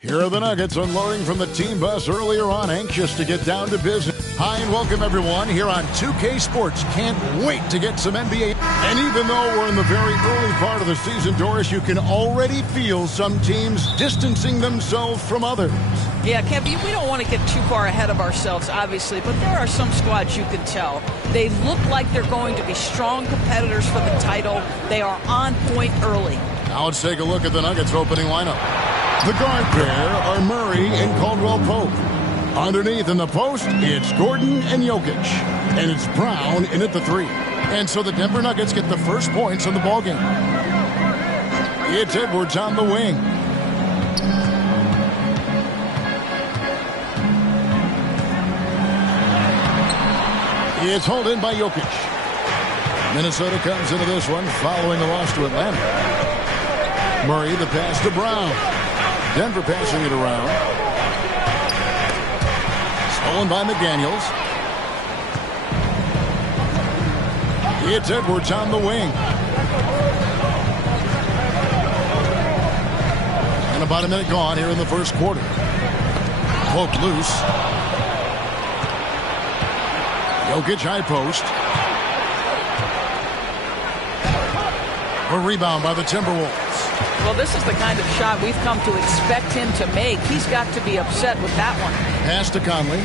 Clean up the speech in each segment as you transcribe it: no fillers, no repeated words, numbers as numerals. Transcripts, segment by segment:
Here are the Nuggets unloading from the team bus earlier on, anxious to get down to business. Hi and welcome everyone here on 2K Sports. Can't wait to get some NBA. And even though we're in the very early part of the season, Doris, you can already feel some teams distancing themselves from others. Yeah, Kevin, we don't want to get too far ahead of ourselves, obviously, but there are some squads you can tell. They look like they're going to be strong competitors for the title. They are on point early. Now let's take a look at the Nuggets opening lineup. The guard pair are Murray and Caldwell Pope. Underneath in the post, it's Gordon and Jokic. And it's Brown in at the 3. And so the Denver Nuggets get the first points in the ballgame. It's Edwards on the wing. It's hauled in by Jokic. Minnesota comes into this one following a loss to Atlanta. Murray the pass to Brown. Denver passing it around. Stolen by McDaniels. It's Edwards on the wing. And about a minute gone here in the first quarter. Pope loose. Jokic high post. A rebound by the Timberwolves. Well, this is the kind of shot we've come to expect him to make. He's got to be upset with that one. Pass to Conley.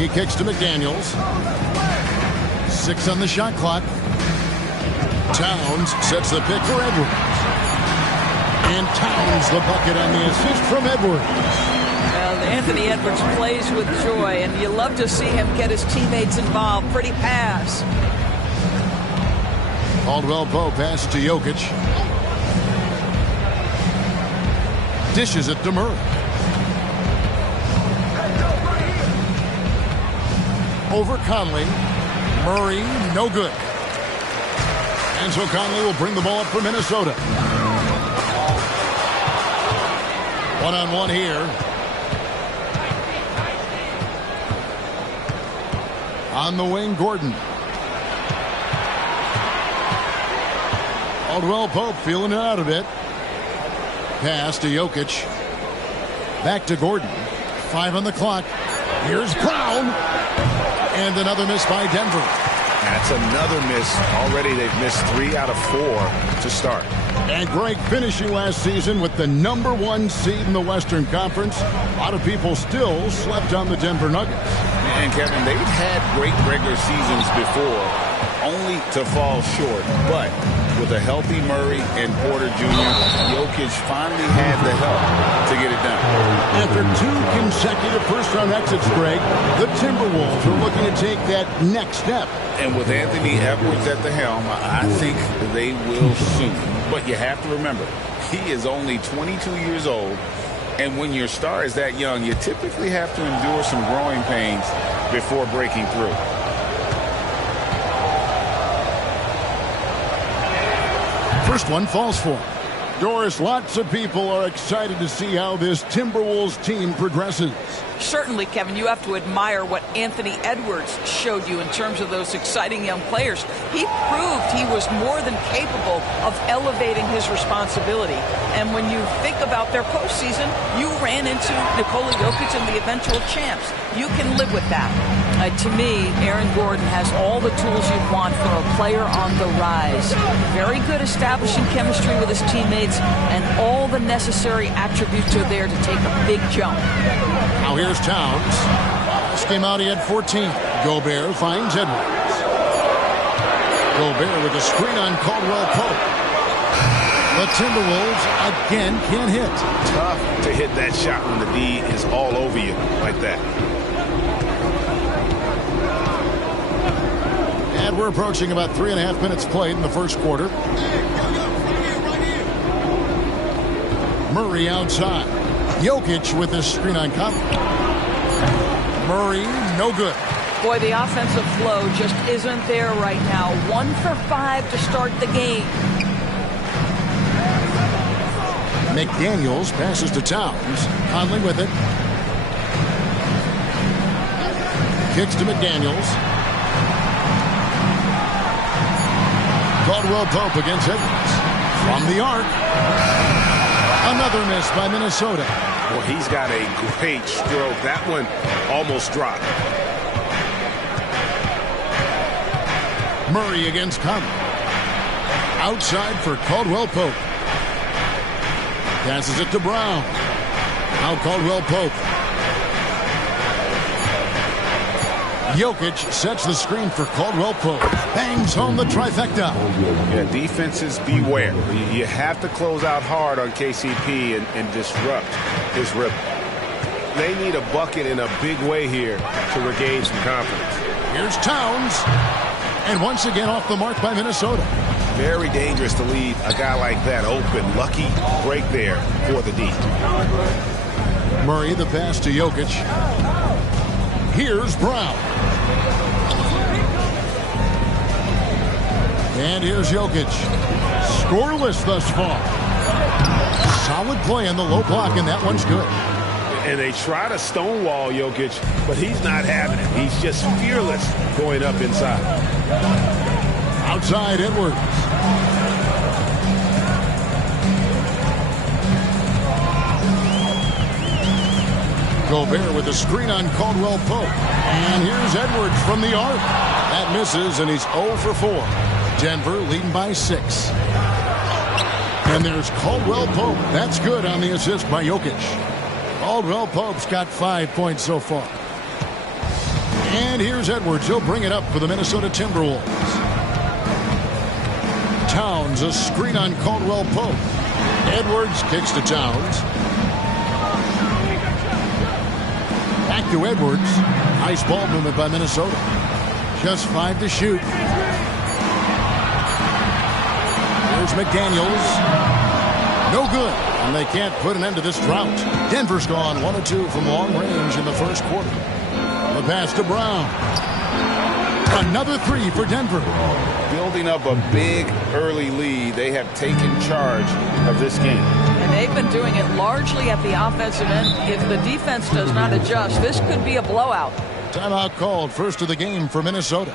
He kicks to McDaniels. 6 on the shot clock. Towns sets the pick for Edwards. And Towns the bucket on the assist from Edwards. Well, Anthony Edwards plays with joy, and you love to see him get his teammates involved. Pretty pass. Caldwell Pope pass to Jokic. Dishes it to Murray. Over Conley. Murray, no good. And so Conley will bring the ball up for Minnesota. One-on-one here. On the wing, Gordon. Caldwell Pope feeling it out a bit. Pass to Jokic. Back to Gordon. 5 on the clock. Here's Brown. And another miss by Denver. That's another miss. Already they've missed 3 out of 4 to start. And Greg finishing last season with the #1 seed in the Western Conference. A lot of people still slept on the Denver Nuggets. And Kevin, they've had great regular seasons before, only to fall short. But with a healthy Murray and Porter Jr., Jokic finally had the help to get it done. After 2 consecutive first-round exits, Greg, the Timberwolves are looking to take that next step. And with Anthony Edwards at the helm, I think they will soon. But you have to remember, he is only 22 years old. And when your star is that young, you typically have to endure some growing pains before breaking through. First one falls for him. Doris, lots of people are excited to see how this Timberwolves team progresses. Certainly, Kevin, you have to admire what Anthony Edwards showed you in terms of those exciting young players. He proved he was more than capable of elevating his responsibility. And when you think about their postseason, you ran into Nikola Jokic and the eventual champs. You can live with that. To me, Aaron Gordon has all the tools you want for a player on the rise. Very good establishing chemistry with his teammates, and all the necessary attributes are there to take a big jump. Now here's Towns. Last game out he had 14. Gobert finds Edwards. Gobert with a screen on Caldwell Pope. The Timberwolves again can't hit. Tough to hit that shot when the D is all over you like that. And we're approaching about 3.5 minutes played in the first quarter. Murray outside. Jokic with his screen on Conley. Murray, no good. Boy, the offensive flow just isn't there right now. 1 for 5 to start the game. McDaniels passes to Towns. Conley with it. Kicks to McDaniels. Caldwell Pope against Edwards. From the arc. Another miss by Minnesota. Well, he's got a great stroke. That one almost dropped. Murray against Conley. Outside for Caldwell Pope. Passes it to Brown. Now Caldwell Pope. Jokic sets the screen for Caldwell Pope. Bangs home the trifecta. Yeah, defenses beware. You have to close out hard on KCP and disrupt his rhythm. They need a bucket in a big way here to regain some confidence. Here's Towns. And once again off the mark by Minnesota. Very dangerous to leave a guy like that open. Lucky break there for the D. Murray the pass to Jokic. Here's Brown. And here's Jokic. Scoreless thus far. Solid play in the low block, and that one's good. And they try to stonewall Jokic, but he's not having it. He's just fearless going up inside. Outside Edwards. Gobert with a screen on Caldwell Pope. And here's Edwards from the arc. That misses, and he's 0 for 4. Denver leading by 6. And there's Caldwell Pope. That's good on the assist by Jokic. Caldwell Pope's got 5 points so far. And here's Edwards. He'll bring it up for the Minnesota Timberwolves. Towns, a screen on Caldwell Pope. Edwards kicks to Towns. Back to Edwards. Nice ball movement by Minnesota. Just 5 to shoot. Here's McDaniels. No good. And they can't put an end to this drought. Denver's gone 1 of 2 from long range in the first quarter. The pass to Brown. Another 3 for Denver. Building up a big early lead, they have taken charge of this game. And they've been doing it largely at the offensive end. If the defense does not adjust, this could be a blowout. Timeout called. First of the game for Minnesota.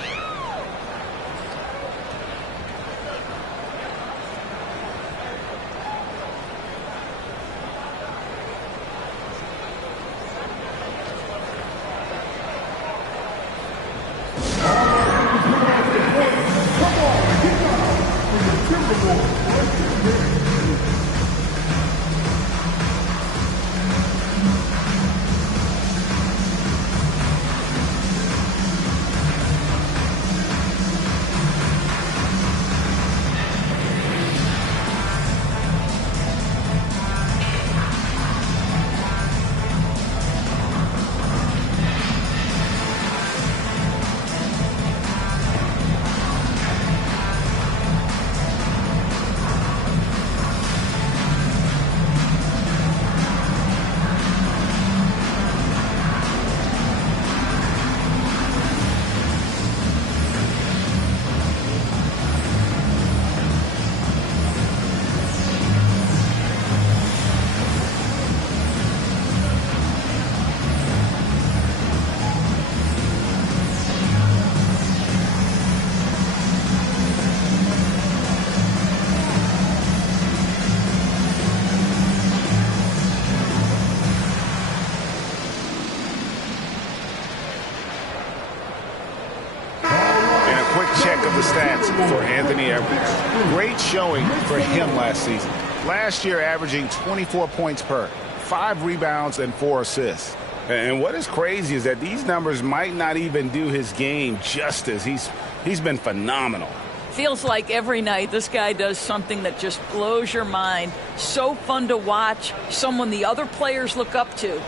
Check of the stats for Anthony Edwards. Great showing for him last season. Last year averaging 24 points per, 5 rebounds and 4 assists. And what is crazy is that these numbers might not even do his game justice. He's been phenomenal. Feels like every night this guy does something that just blows your mind. So fun to watch. Someone the other players look up to.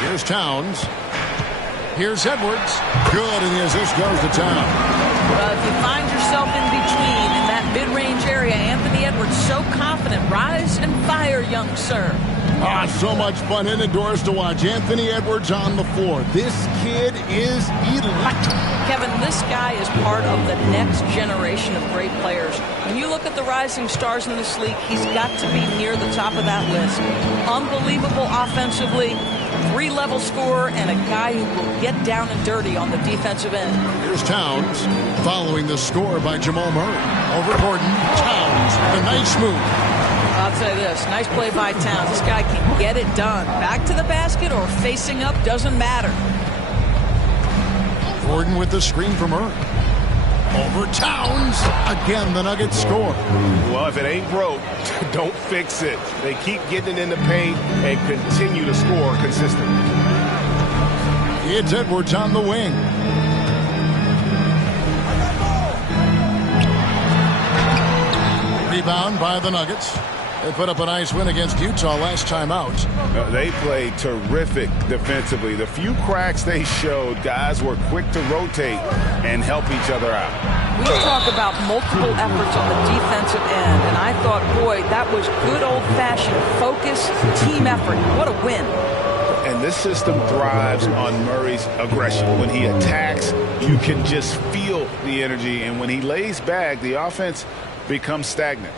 Here's Towns. Here's Edwards. Good, and the assist goes to Towns. Well, if you find yourself in between in that mid-range area, Anthony Edwards so confident. Rise and fire, young sir. So much fun indoors to watch. Anthony Edwards on the floor. This kid is electric. Kevin, this guy is part of the next generation of great players. When you look at the rising stars in this league, he's got to be near the top of that list. Unbelievable offensively, 3-level scorer and a guy who will get down and dirty on the defensive end. Here's Towns following the score by Jamal Murray. Over Gordon. Towns, a nice move. I'll say this, nice play by Towns. This guy can get it done. Back to the basket or facing up, doesn't matter. Gordon with the screen from Murray. Over Towns. Again, the Nuggets score. Well, if it ain't broke, don't fix it. They keep getting it in the paint and continue to score consistently. It's Edwards on the wing. Rebound by the Nuggets. They put up a nice win against Utah last time out. They played terrific defensively. The few cracks they showed, guys were quick to rotate and help each other out. We talk about multiple efforts on the defensive end, and I thought, boy, that was good old-fashioned focus, team effort. What a win. And this system thrives on Murray's aggression. When he attacks, you can just feel the energy, and when he lays back, the offense becomes stagnant.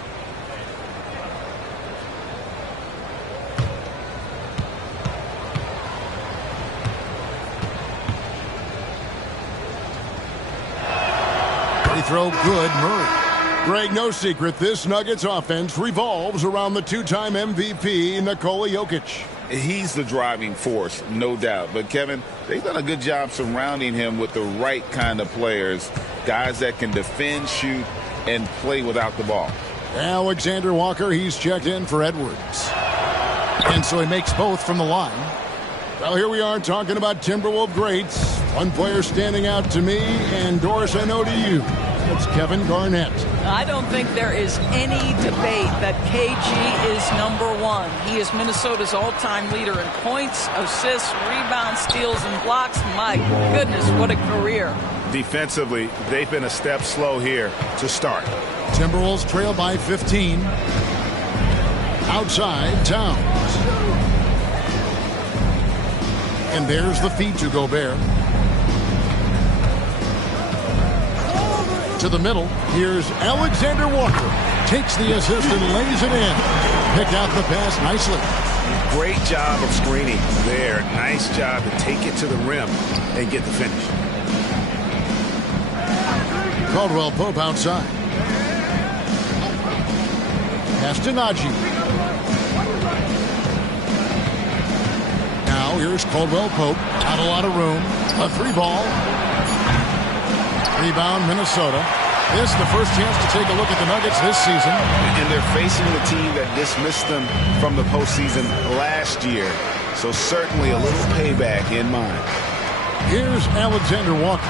Throw good, Murray. Greg, no secret, this Nuggets offense revolves around the two-time MVP, Nikola Jokic. He's the driving force, no doubt. But, Kevin, they've done a good job surrounding him with the right kind of players, guys that can defend, shoot, and play without the ball. Alexander Walker, he's checked in for Edwards. And so he makes both from the line. Well, here we are talking about Timberwolves greats. One player standing out to me, and Doris, I know to you. It's Kevin Garnett. I don't think there is any debate that KG is #1. He is Minnesota's all-time leader in points, assists, rebounds, steals, and blocks. My goodness, what a career. Defensively, they've been a step slow here to start. Timberwolves trail by 15. Outside, Towns. And there's the feed to Gobert. To the middle, here's Alexander Walker. Takes the assist and lays it in. Picked out the pass nicely. Great job of screening there. Nice job to take it to the rim and get the finish. Caldwell Pope outside. Pass to Najee. Now here's Caldwell Pope. Not a lot of room. A 3-ball. Rebound, Minnesota. This is the first chance to take a look at the Nuggets this season. And they're facing the team that dismissed them from the postseason last year. So certainly a little payback in mind. Here's Alexander Walker.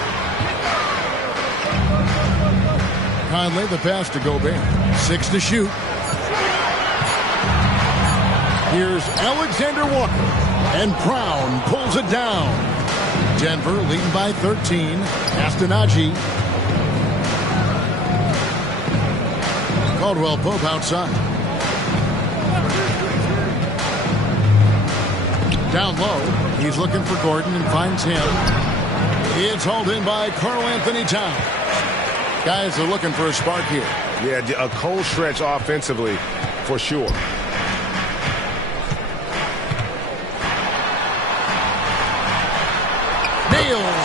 Conley, the pass to Gobert. 6 to shoot. Here's Alexander Walker. And Brown pulls it down. Denver leading by 13. Pass to Najee. Caldwell Pope outside. Down low. He's looking for Gordon and finds him. It's hauled in by Karl Anthony Towns. Guys are looking for a spark here. Yeah, a cold stretch offensively for sure.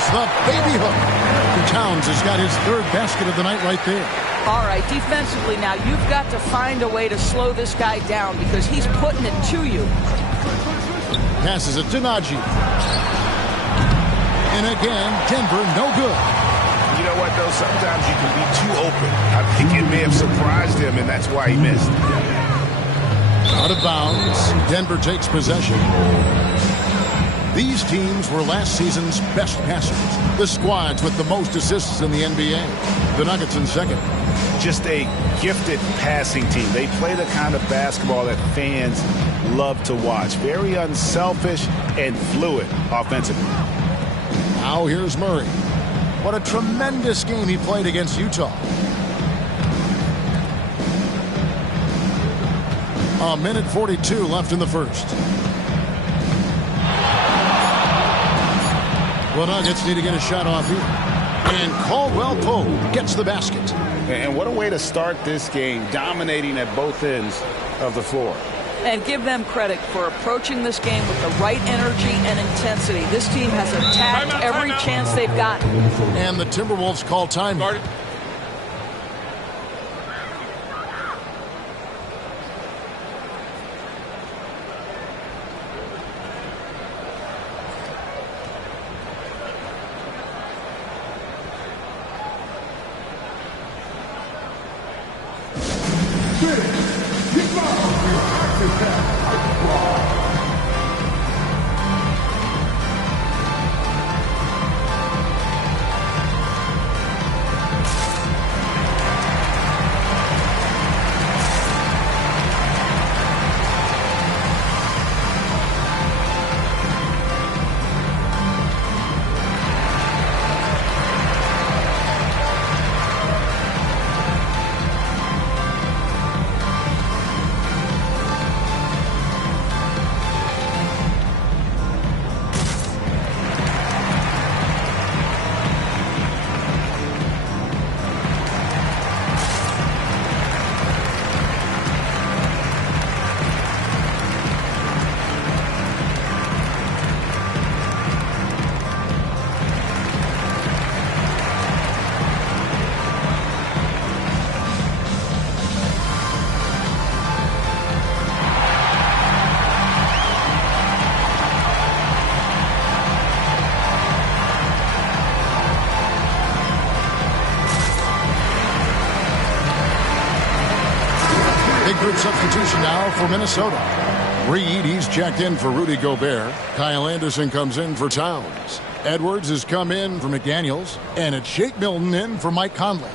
The baby hook. Towns has got his 3rd basket of the night right there. All right, defensively now, you've got to find a way to slow this guy down because he's putting it to you. Passes it to Najee. And again, Denver, no good. You know what, though? Sometimes you can be too open. I think it may have surprised him, and that's why he missed. Out of bounds. Denver takes possession. These teams were last season's best passers. The squads with the most assists in the NBA. The Nuggets in second. Just a gifted passing team. They play the kind of basketball that fans love to watch. Very unselfish and fluid offensively. Now here's Murray. What a tremendous game he played against Utah. A minute 42 left in the first. Well, Nuggets need to get a shot off here. And Caldwell Pope gets the basket. And what a way to start this game, dominating at both ends of the floor. And give them credit for approaching this game with the right energy and intensity. This team has attacked every chance they've gotten. And the Timberwolves call time. Big group substitution now for Minnesota. Reed, he's checked in for Rudy Gobert. Kyle Anderson comes in for Towns. Edwards has come in for McDaniels. And it's Shake Milton in for Mike Conley.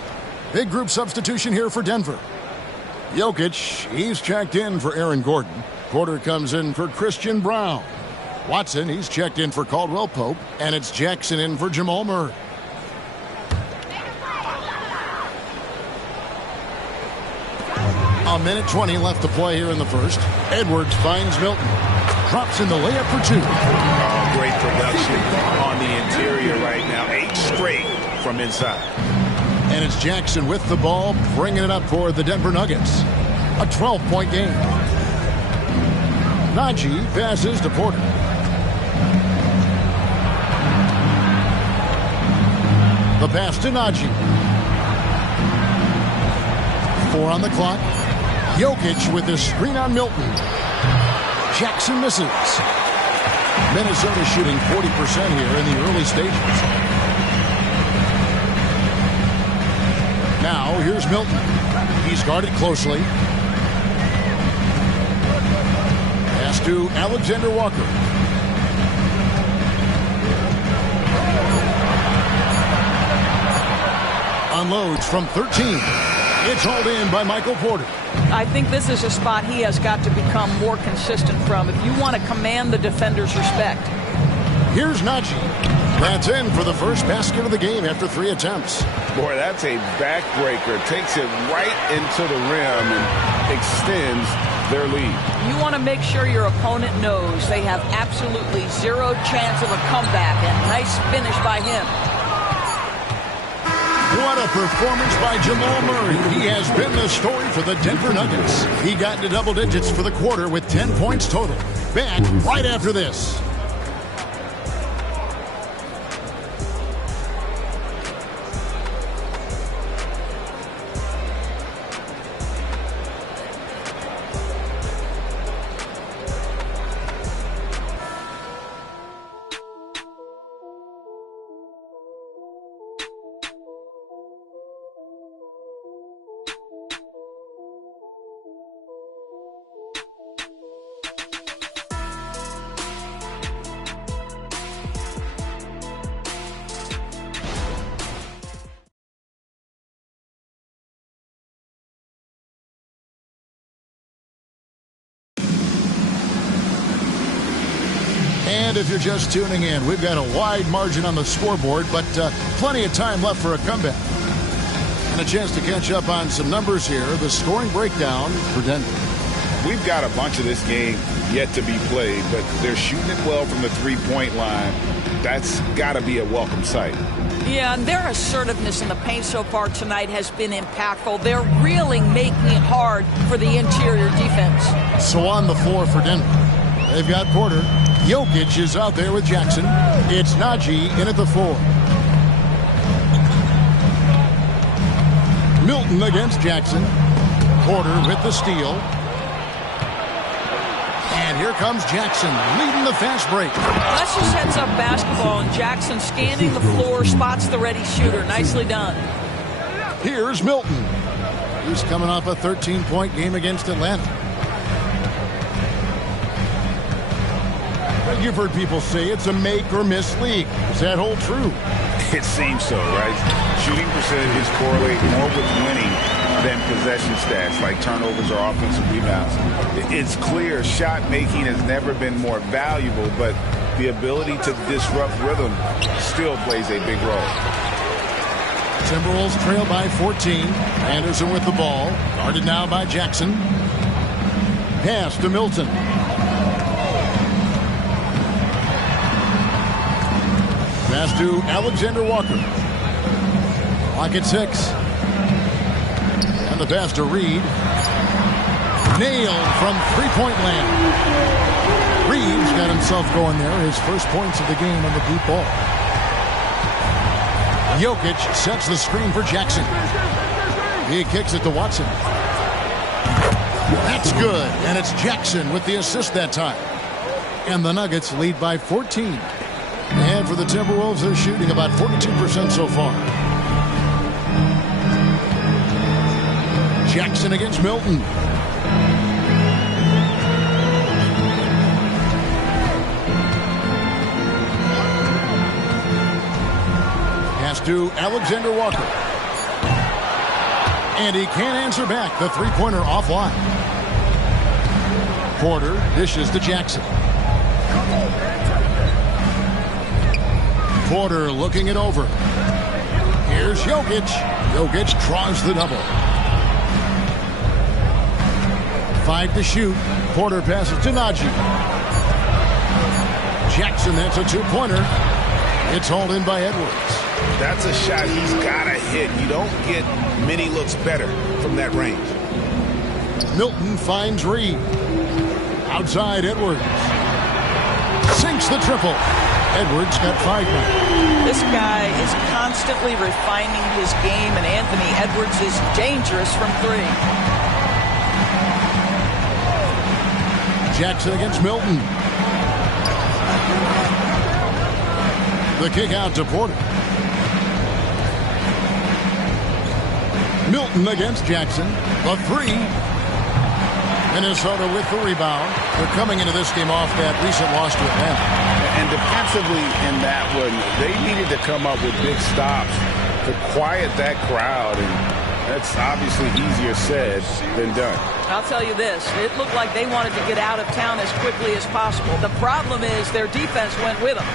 Big group substitution here for Denver. Jokic, he's checked in for Aaron Gordon. Porter comes in for Christian Brown. Watson, he's checked in for Caldwell Pope. And it's Jackson in for Jamal Murray. A minute 20 left to play here in the first. Edwards finds Milton. Drops in the layup for two. Oh, great production on the interior right now. 8 straight from inside. And it's Jackson with the ball, bringing it up for the Denver Nuggets. A 12-point game. Najee passes to Porter. The pass to Najee. 4 on the clock. Jokic with his screen on Milton. Jackson misses. Minnesota shooting 40% here in the early stages. Now here's Milton. He's guarded closely. Pass to Alexander Walker. Unloads from 13. It's hauled in by Michael Porter. I think this is a spot he has got to become more consistent from if you want to command the defender's respect. Here's Najee. That's in for the first basket of the game after 3 attempts. Boy, that's a backbreaker. Takes it right into the rim and extends their lead. You want to make sure your opponent knows they have absolutely zero chance of a comeback, and nice finish by him. What a performance by Jamal Murray. He has been the story for the Denver Nuggets. He got into double digits for the quarter with 10 points total. Back right after this. And if you're just tuning in, we've got a wide margin on the scoreboard, but plenty of time left for a comeback. And a chance to catch up on some numbers here. The scoring breakdown for Denver. We've got a bunch of this game yet to be played, but they're shooting it well from the three-point line. that's got to be a welcome sight. Yeah, and their assertiveness in the paint so far tonight has been impactful. They're really making it hard for the interior defense. So on the floor for Denver, they've got Porter. Jokic is out there with Jackson. It's Najee in at the 4. Milton against Jackson. Porter with the steal. And here comes Jackson leading the fast break. That's just heads up basketball, and Jackson scanning the floor, spots the ready shooter. Nicely done. Here's Milton. He's coming off a 13-point game against Atlanta. You've heard people say it's a make or miss league. Does that hold true? It seems so, right? Shooting percentages correlate more with winning than possession stats like turnovers or offensive rebounds. It's clear shot making has never been more valuable, but the ability to disrupt rhythm still plays a big role. Timberwolves trail by 14. Anderson with the ball. Guarded now by Jackson. Pass to Milton. Pass to Alexander Walker. Clock at 6. And the pass to Reed. Nailed from three-point land. Reed's got himself going there. His first points of the game on the deep ball. Jokic sets the screen for Jackson. He kicks it to Watson. That's good. And it's Jackson with the assist that time. And the Nuggets lead by 14. And for the Timberwolves, they're shooting about 42% so far. Jackson against Milton. Pass to Alexander Walker. And he can't answer back. The three-pointer offline. Porter dishes to Jackson. Porter looking it over. Here's Jokic. Jokic draws the double. 5 to shoot. Porter passes to Najee. Jackson, that's a two-pointer. It's hauled in by Edwards. That's a shot he's got to hit. You don't get many looks better from that range. Milton finds Reed. Outside Edwards. Sinks the triple. Edwards got 5 now. This guy is constantly refining his game, and Anthony Edwards is dangerous from 3. Jackson against Milton. The kick out to Porter. Milton against Jackson. The 3. Minnesota with the rebound. They're coming into this game off that recent loss to Atlanta. And defensively in that one, they needed to come up with big stops to quiet that crowd. And that's obviously easier said than done. I'll tell you this. It looked like they wanted to get out of town as quickly as possible. The problem is their defense went with them.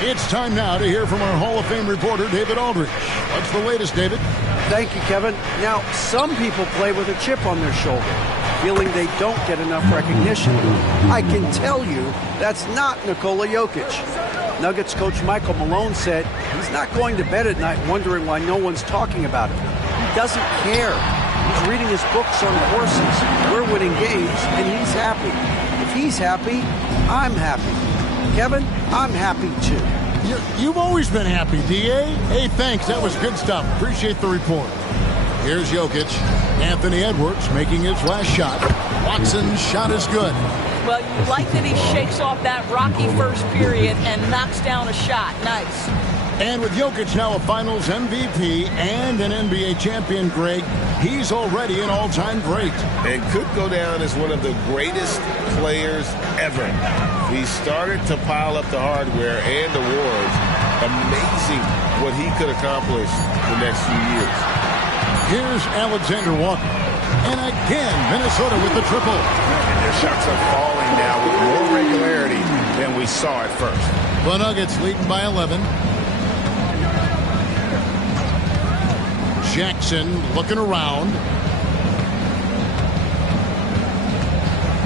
It's time now to hear from our Hall of Fame reporter, David Aldridge. What's the latest, David? Thank you, Kevin. Now, some people play with a chip on their shoulder, feeling they don't get enough recognition. I can tell you that's not Nikola Jokic. Nuggets coach Michael Malone said he's not going to bed at night wondering why no one's talking about him. He doesn't care. He's reading his books on horses. We're winning games, and he's happy. If he's happy, I'm happy. Kevin, I'm happy too. You've always been happy, D.A. Hey, thanks. That was good stuff. Appreciate the report. Here's Jokic. Anthony Edwards making his last shot. Watson's shot is good. Well, you like that he shakes off that rocky first period and knocks down a shot. Nice. And with Jokic now a Finals MVP and an NBA champion, Greg, he's already an all-time great. And could go down as one of the greatest players ever. He started to pile up the hardware and awards. Amazing what he could accomplish the next few years. Here's Alexander Walker. And again, Minnesota with the triple. And their shots are falling now with more regularity than we saw at first. The Nuggets leading by 11. Jackson looking around.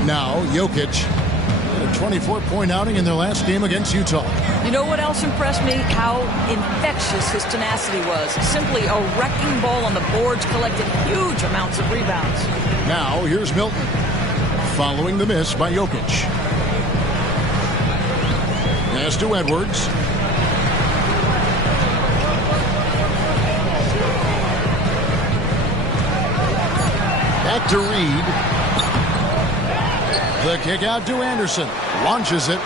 Now Jokic. 24-point outing in their last game against Utah. You know what else impressed me? How infectious his tenacity was. Simply a wrecking ball on the boards, collected huge amounts of rebounds. Now, here's Milton, following the miss by Jokic. Pass to Edwards. Back to Reed. The kick out to Anderson. Launches it.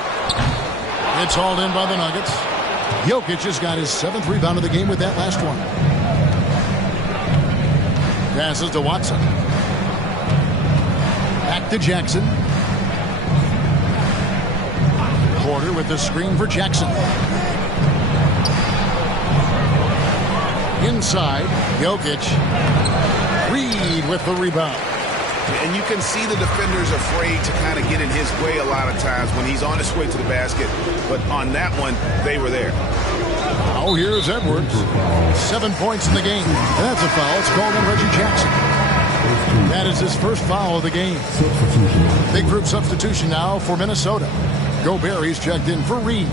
It's hauled in by the Nuggets. Jokic has got his 7th rebound of the game with that last one. Passes to Watson. Back to Jackson. Porter with the screen for Jackson. Inside, Jokic. Reed with the rebound. And you can see the defenders afraid to kind of get in his way a lot of times when he's on his way to the basket. But on that one, they were there. Oh, here's Edwards. 7 points in the game. And that's a foul. It's called on Reggie Jackson. That is his first foul of the game. Big group substitution now for Minnesota. Gobert, he's checked in for Reed.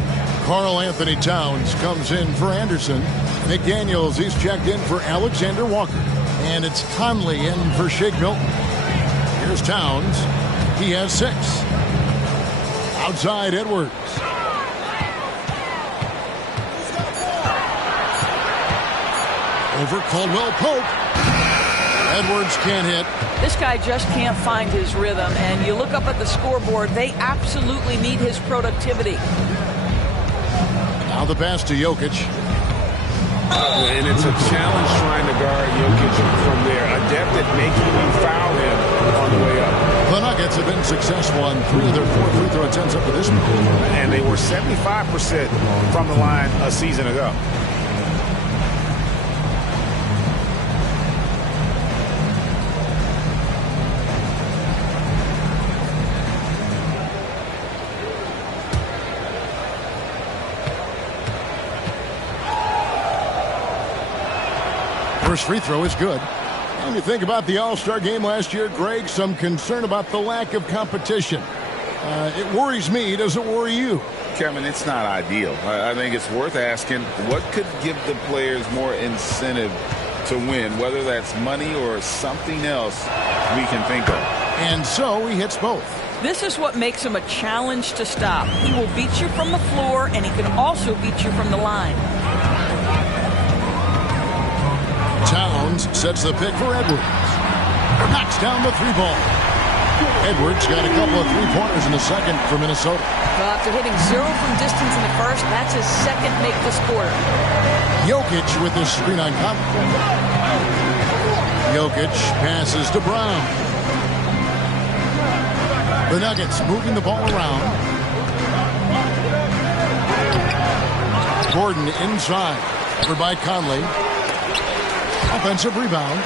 Karl Anthony Towns comes in for Anderson. McDaniels, he's checked in for Alexander Walker. And it's Conley in for Shake Milton. Here's Towns. He has 6. Outside Edwards. Over Caldwell Pope. Edwards can't hit. This guy just can't find his rhythm, and you look up at the scoreboard, they absolutely need his productivity. Now the pass to Jokic. And it's a challenge trying to guard Jokic from there. Adept at making him foul him on the way up. The Nuggets have been successful on 3 of their 4 free throw attempts up to this point. And they were 75% from the line a season ago. First free throw is good. When you think about the All-Star game last year, Greg, some concern about the lack of competition. It worries me. Does it worry you? Kevin, it's not ideal. I think it's worth asking what could give the players more incentive to win, whether that's money or something else we can think of. And so he hits both. This is what makes him a challenge to stop. He will beat you from the floor, and he can also beat you from the line. Towns sets the pick for Edwards. Knocks down the 3-ball. Edwards got a couple of 3-pointers in the second for Minnesota. Well, after hitting 0 from distance in the first, that's his second make this quarter. Jokic with the screen on Conley. Jokic passes to Brown. The Nuggets moving the ball around. Gordon inside. Covered by Conley. Offensive rebound.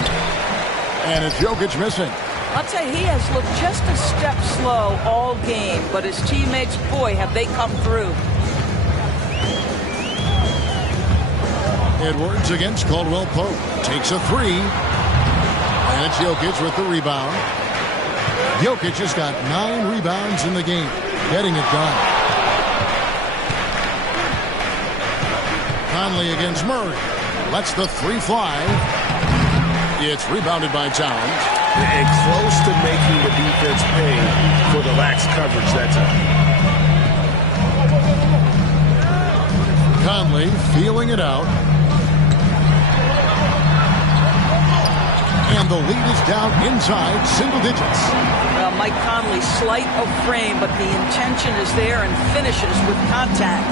And it's Jokic missing. I'll tell you, he has looked just a step slow all game, but his teammates, boy, have they come through. Edwards against Caldwell Pope. Takes a 3. And it's Jokic with the rebound. Jokic has got 9 rebounds in the game. Getting it done. Conley against Murray. Lets the 3 fly. It's rebounded by Towns. And close to making the defense pay for the lax coverage that time. Conley feeling it out. And the lead is down inside single digits. Well, Mike Conley, slight of frame, but the intention is there and finishes with contact.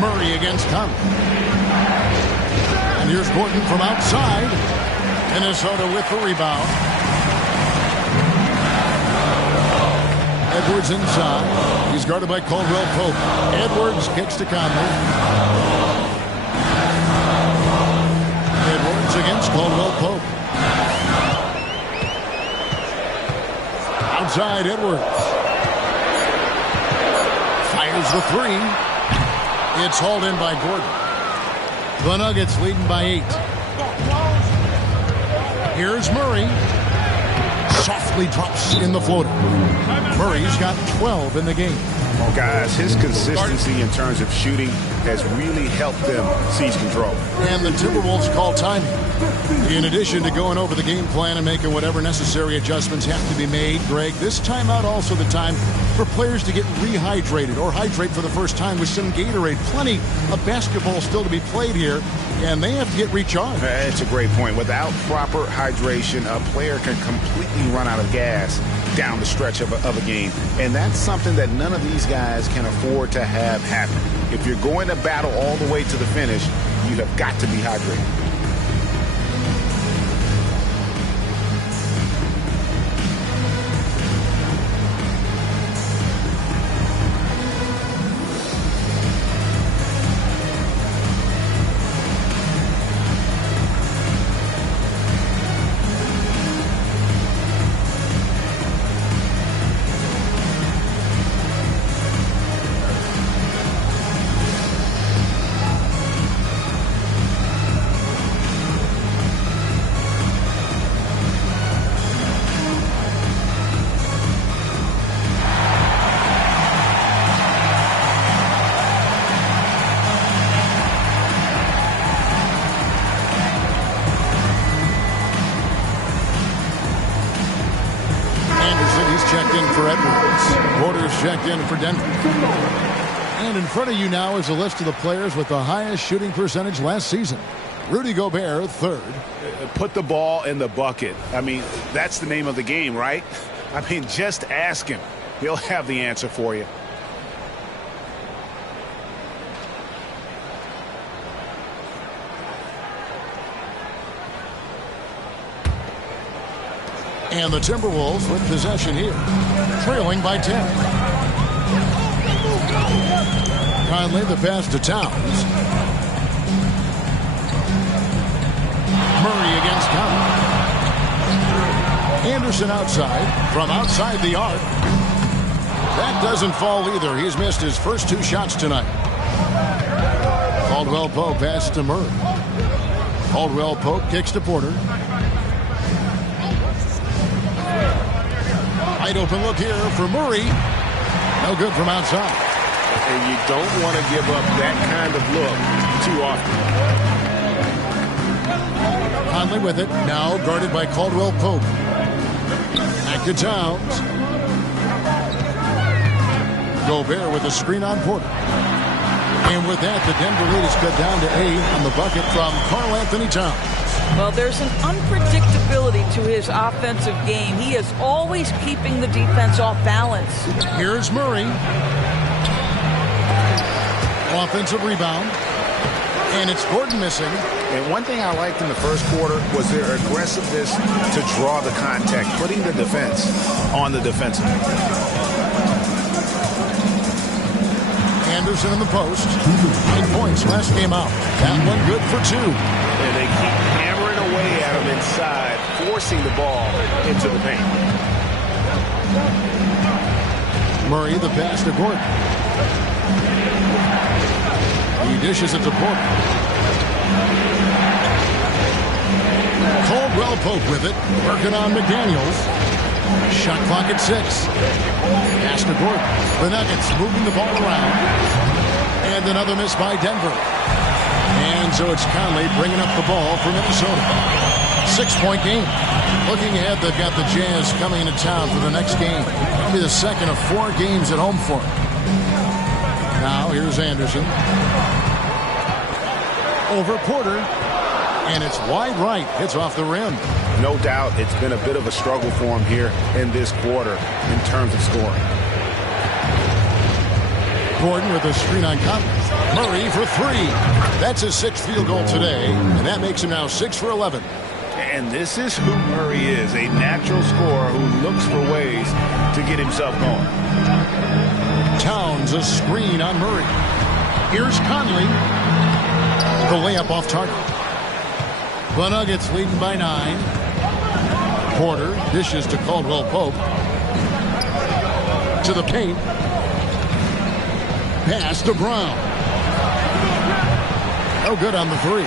Murray against Conley. And here's Gordon from outside. Minnesota with the rebound. Edwards inside. He's guarded by Caldwell Pope. Edwards kicks to Conley. Edwards against Caldwell Pope. Outside Edwards. Fires the 3. It's hauled in by Gordon. The Nuggets leading by 8. Here's Murray. softly drops in the floater. Murray's got 12 in the game. Oh, guys, his consistency in terms of shooting has really helped them seize control. And the Timberwolves call timing. In addition to going over the game plan and making whatever necessary adjustments have to be made, Greg, this timeout also the time for players to get rehydrated or hydrate for the first time with some Gatorade. Plenty of basketball still to be played here, and they have to get recharged. That's a great point. Without proper hydration, a player can completely run out of gas down the stretch of a game. And that's something that none of these guys can afford to have happen. If you're going to battle all the way to the finish, you have got to be hydrated. Checked in for Edwards. Porter's checked in for Denver. And in front of you now is a list of the players with the highest shooting percentage last season. Rudy Gobert, third. Put the ball in the bucket. I mean, that's the name of the game, right? I mean, just ask him. He'll have the answer for you. And the Timberwolves with possession here, trailing by 10. Conley the pass to Towns. Murray against Conley. Anderson outside, from outside the arc. That doesn't fall either. He's missed his first two shots tonight. Caldwell Pope pass to Murray. Caldwell Pope kicks to Porter. Wide open look here for Murray. No good from outside. And you don't want to give up that kind of look too often. Conley with it. Now guarded by Caldwell Pope. Back to Towns. Gobert with a screen on Porter. And with that, the Denver lead is cut down to 8 on the bucket from Karl Anthony Towns. Well, there's an unpredictability to his offensive game. He is always keeping the defense off balance. Here's Murray. Offensive rebound. And it's Gordon missing. And one thing I liked in the first quarter was their aggressiveness to draw the contact, putting the defense on the defensive. Anderson in the post. 9 points last game out. That one good for 2. And they keep hammering away at him inside, forcing the ball into the paint. Murray the pass to Gordon. He dishes it to Porter. Caldwell Pope with it. Working on McDaniels. Shot clock at 6. Pass to Gordon. The Nuggets moving the ball around. And another miss by Denver. And so it's Conley bringing up the ball for Minnesota. 6-point game. Looking ahead, they've got the Jazz coming into town for the next game. It'll be the second of 4 games at home for them. Now here's Anderson. Over Porter. And it's wide right. Hits off the rim. No doubt it's been a bit of a struggle for him here in this quarter in terms of scoring. Gordon with a screen on Conley. Murray for 3. That's his 6th field goal today, and that makes him now 6 for 11. And this is who Murray is, a natural scorer who looks for ways to get himself going. Towns a screen on Murray. Here's Conley. The layup off target. The Nuggets leading by 9. Porter dishes to Caldwell Pope. To the paint. Pass to Brown. No good on the 3.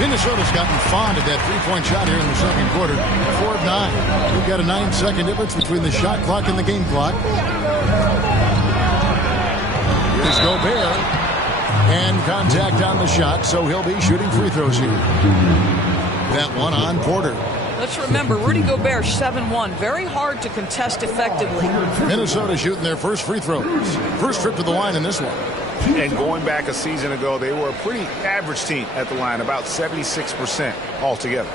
Minnesota's gotten fond of that three-point shot here in the second quarter. 4 of 9. We've got a 9-second difference between the shot clock and the game clock. Here's Gobert. And contact on the shot, so he'll be shooting free throws here. That one on Porter. Let's remember, Rudy Gobert, 7-1. Very hard to contest effectively. Minnesota shooting their first free throws. First trip to the line in this one. And going back a season ago, they were a pretty average team at the line, about 76% altogether.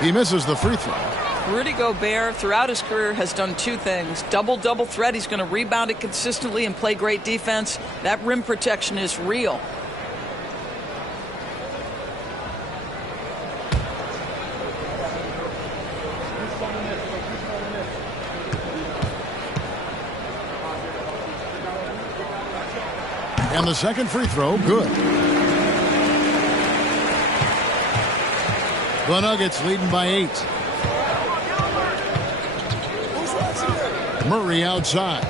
He misses the free throw. Rudy Gobert, throughout his career, has done two things. Double-double threat. He's going to rebound it consistently and play great defense. That rim protection is real. And the second free throw, good. The Nuggets leading by 8. Murray outside.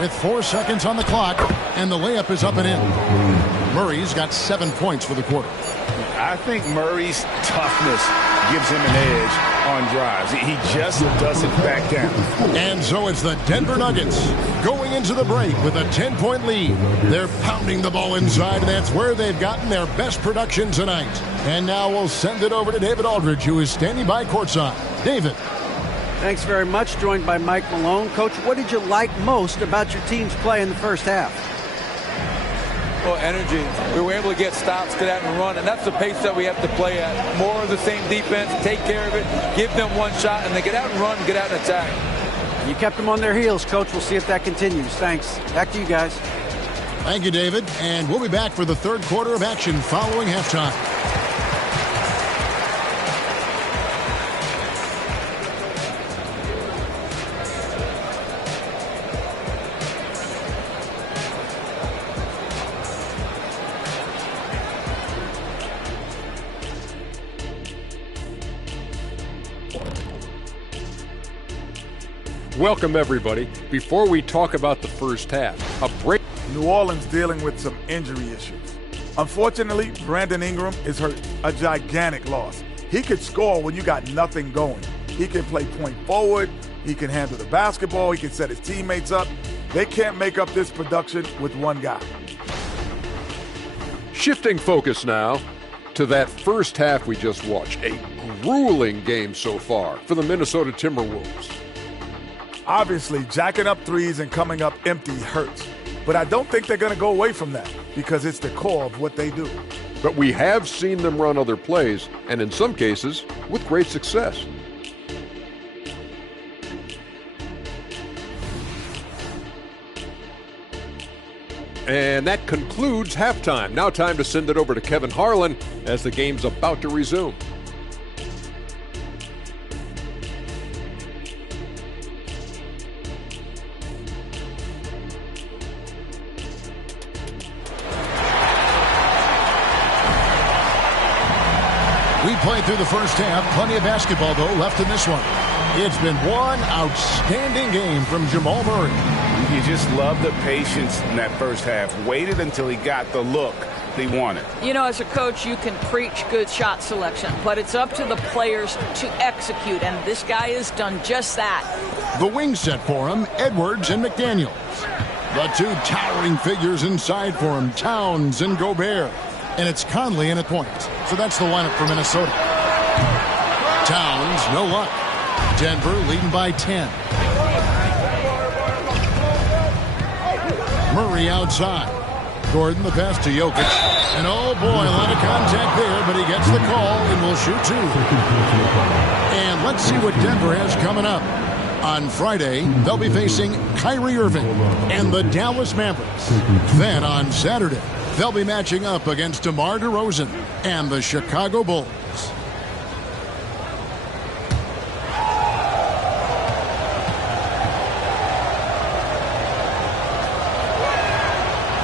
With 4 seconds on the clock, and the layup is up and in. Murray's got 7 points for the quarter. I think Murray's toughness gives him an edge on drives. He just doesn't back down. And so it's the Denver Nuggets going into the break with a 10-point lead. They're pounding the ball inside, and that's where they've gotten their best production tonight. And now we'll send it over to David Aldridge, who is standing by courtside. David. Thanks very much. Joined by Mike Malone. Coach, what did you like most about your team's play in the first half? Well, energy. We were able to get stops, get out and run, and that's the pace that we have to play at. More of the same defense, take care of it, give them one shot, and then get out and run, get out and attack. You kept them on their heels, Coach. We'll see if that continues. Thanks. Back to you guys. Thank you, David. And we'll be back for the third quarter of action following halftime. Welcome, everybody. Before we talk about the first half, a break. New Orleans dealing with some injury issues. Unfortunately, Brandon Ingram is hurt, a gigantic loss. He could score when you got nothing going. He can play point forward. He can handle the basketball. He can set his teammates up. They can't make up this production with one guy. Shifting focus now to that first half we just watched. A grueling game so far for the Minnesota Timberwolves. Obviously, jacking up threes and coming up empty hurts. But I don't think they're going to go away from that because it's the core of what they do. But we have seen them run other plays, and in some cases, with great success. And that concludes halftime. Now time to send it over to Kevin Harlan as the game's about to resume. We played through the first half. Plenty of basketball, though, left in this one. It's been one outstanding game from Jamal Murray. You just love the patience in that first half. Waited until he got the look he wanted. You know, as a coach, you can preach good shot selection, but it's up to the players to execute, and this guy has done just that. The wing set for him, Edwards and McDaniels. The two towering figures inside for him, Towns and Gobert. And it's Conley in at point. So that's the lineup for Minnesota. Towns, no luck. Denver leading by 10. Murray outside. Gordon the pass to Jokic. And oh boy, a lot of contact there, but he gets the call and will shoot two. And let's see what Denver has coming up. On Friday, they'll be facing Kyrie Irving and the Dallas Mavericks. Then on Saturday, they'll be matching up against DeMar DeRozan and the Chicago Bulls.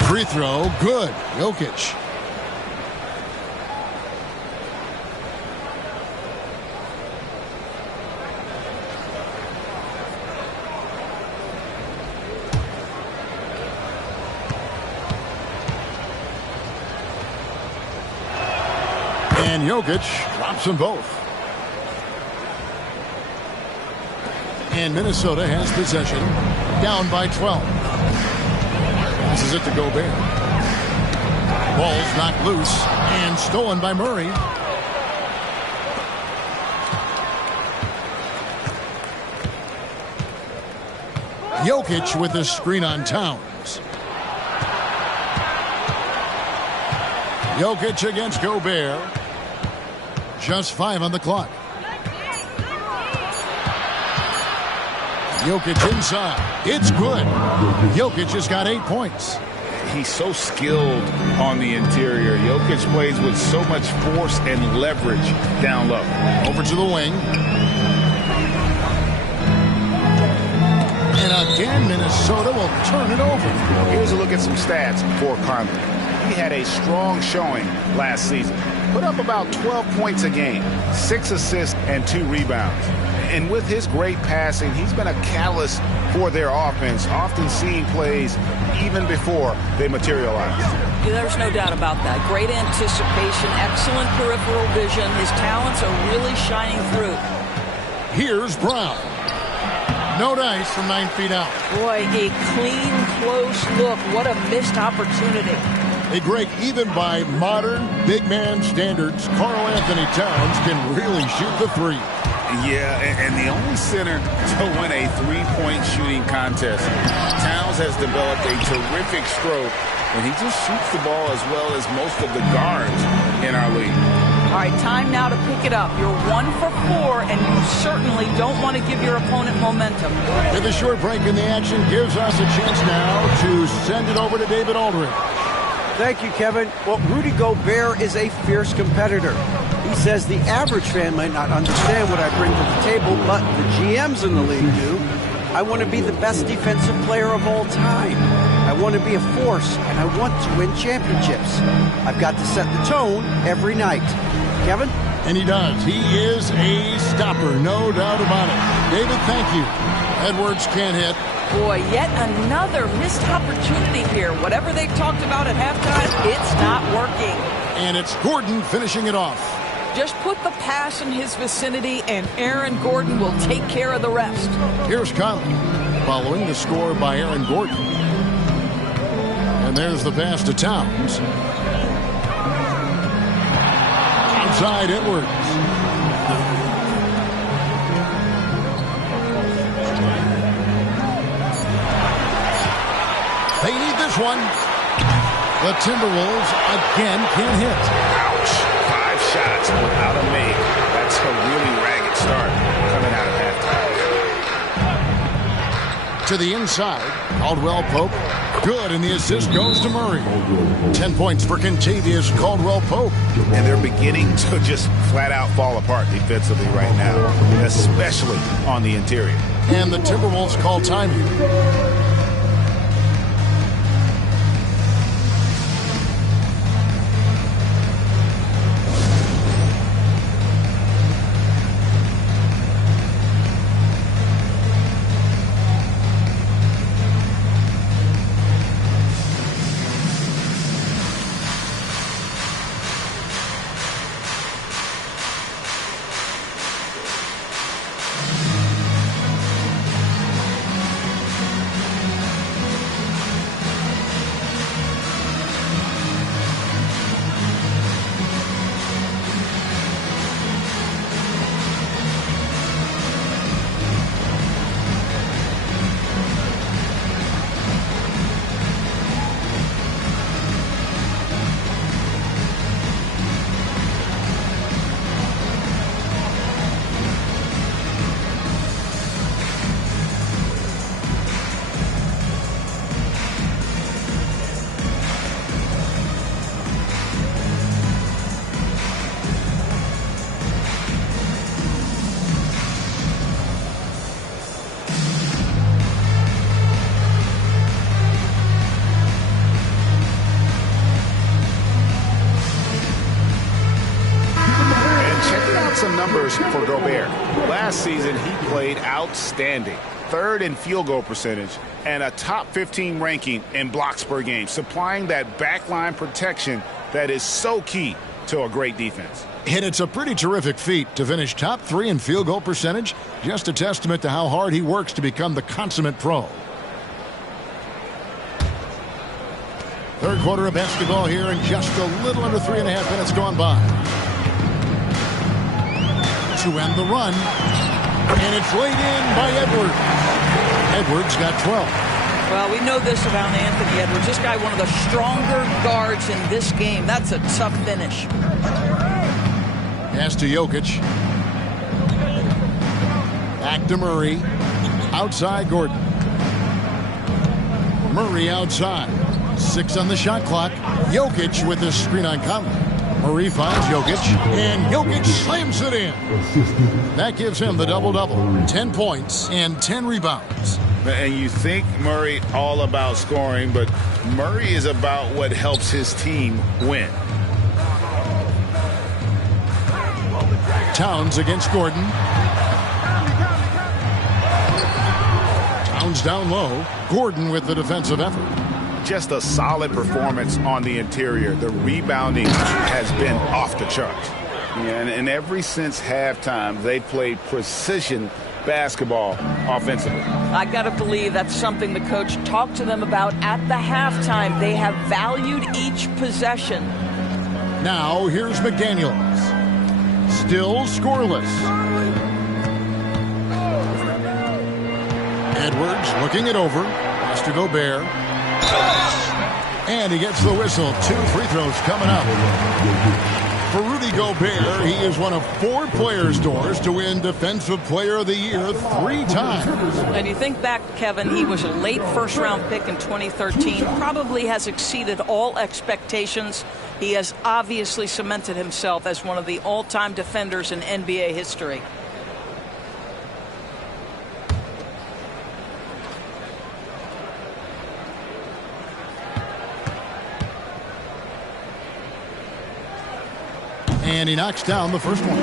Free throw, good. Jokic. And Jokic drops them both. And Minnesota has possession, down by 12. Passes it to Gobert. Ball's knocked loose and stolen by Murray. Jokic with the screen on Towns. Jokic against Gobert. Just 5 on the clock. Jokic inside. It's good. Jokic has got 8 points. He's so skilled on the interior. Jokic plays with so much force and leverage down low. Over to the wing. And again, Minnesota will turn it over. Here's a look at some stats for Conley. He had a strong showing last season. Put up about 12 points a game, 6 assists, and 2 rebounds. And with his great passing, he's been a catalyst for their offense, often seeing plays even before they materialize. There's no doubt about that. Great anticipation, excellent peripheral vision. His talents are really shining through. Here's Brown. No dice from 9 feet out. Boy, a clean, close look. What a missed opportunity. Hey, Greg, even by modern big man standards, Karl Anthony Towns can really shoot the three. Yeah, and the only center to win a three-point shooting contest. Towns has developed a terrific stroke, and he just shoots the ball as well as most of the guards in our league. All right, time now to pick it up. You're 1 for 4, and you certainly don't want to give your opponent momentum. With a short break in the action gives us a chance now to send it over to David Aldridge. Thank you, Kevin. Well, Rudy Gobert is a fierce competitor. He says the average fan might not understand what I bring to the table, but the GMs in the league do. I want to be the best defensive player of all time. I want to be a force, and I want to win championships. I've got to set the tone every night. Kevin? And he does. He is a stopper, no doubt about it. David, thank you. Edwards can't hit. Boy, yet another missed opportunity here. Whatever they've talked about at halftime, it's not working. And it's Gordon finishing it off. Just put the pass in his vicinity, and Aaron Gordon will take care of the rest. Here's Conley, following the score by Aaron Gordon. And there's the pass to Towns. Outside Edwards. They need this one. The Timberwolves again can't hit. Ouch. 5 shots without a make. That's a really ragged start coming out of halftime. To the inside. Caldwell Pope. Good, and the assist goes to Murray. 10 points for Kentavious Caldwell Pope. And they're beginning to just flat out fall apart defensively right now, especially on the interior. And the Timberwolves call time here. last season, he played outstanding. 3rd in field goal percentage and a top 15 ranking in blocks per game, supplying that backline protection that is so key to a great defense. And it's a pretty terrific feat to finish top 3 in field goal percentage. Just a testament to how hard he works to become the consummate pro. Third quarter of basketball here, and just a little under 3.5 minutes gone by. To end the run, and it's laid in by Edwards. Edwards got 12. Well, we know this about Anthony Edwards. This guy, one of the stronger guards in this game. That's a tough finish. Pass to Jokic. Back to Murray. Outside Gordon. Murray outside. 6 on the shot clock. Jokic with the screen on Conley. Murray finds Jokic, and Jokic slams it in. That gives him the double-double. 10 points and 10 rebounds. And you think Murray all about scoring, but Murray is about what helps his team win. Towns against Gordon. Towns down low. Gordon with the defensive effort. Just a solid performance on the interior. The rebounding has been off the charts. And ever since halftime, they played precision basketball offensively. I got to believe that's something the coach talked to them about at the halftime. They have valued each possession. Now here's McDaniels. Still scoreless. Edwards looking it over. Has to Gobert. And he gets the whistle. 2 free throws coming up. For Rudy Gobert, he is one of 4 players, Doors, to win Defensive Player of the Year 3 times. And you think back, Kevin, he was a late first-round pick in 2013. Probably has exceeded all expectations. He has obviously cemented himself as one of the all-time defenders in NBA history. And he knocks down the first one.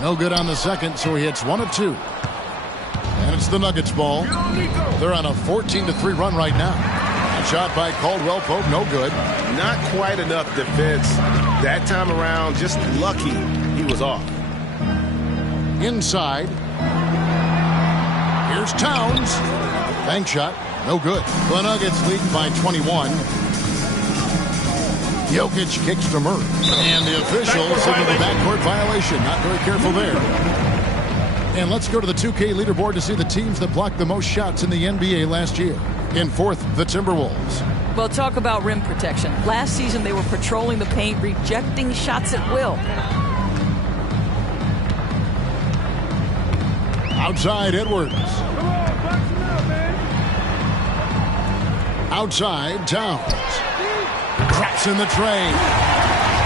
No good on the second, so he hits 1 of 2. And it's the Nuggets ball. They're on a 14-3 run right now. A shot by Caldwell Pope, no good. Not quite enough defense. That time around, just lucky he was off. Inside. Here's Towns. Bank shot, no good. The Nuggets lead by 21. Jokic kicks to Murray. And the officials signal the backcourt violation. Not very careful there. And let's go to the 2K leaderboard to see the teams that blocked the most shots in the NBA last year. In 4th, the Timberwolves. Well, talk about rim protection. Last season, they were patrolling the paint, rejecting shots at will. Outside, Edwards. Outside, Towns. Drops in the tray.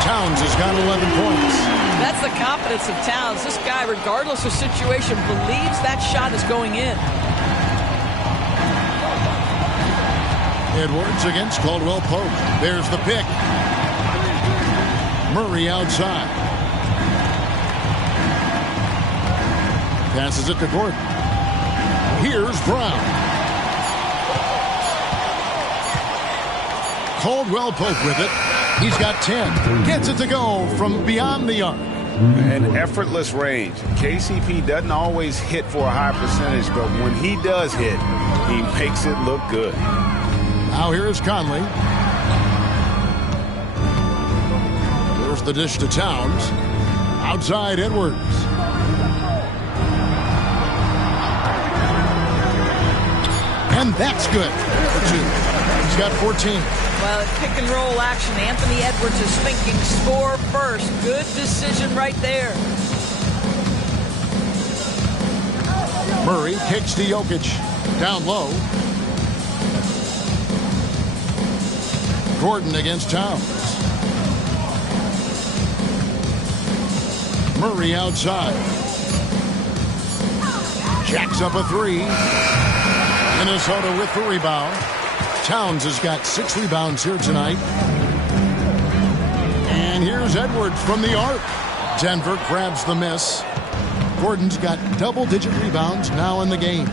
Towns has got 11 points. That's the confidence of Towns. This guy, regardless of situation, believes that shot is going in. Edwards against Caldwell Pope. There's the pick. Murray outside. Passes it to Gordon. Here's Brown. Caldwell Pope with it. He's got 10. Gets it to go from beyond the arc. An effortless range. KCP doesn't always hit for a high percentage, but when he does hit, he makes it look good. Now here is Conley. There's the dish to Towns. Outside, Edwards. And that's good for 2. He's got 14. Well, in pick and roll action, Anthony Edwards is thinking score first. Good decision right there. Murray kicks to Jokic. Down low. Gordon against Towns. Murray outside. Jacks up a three. Minnesota with the rebound. Towns has got 6 rebounds here tonight. And here's Edwards from the arc. Denver grabs the miss. Gordon's got double-digit rebounds now in the game.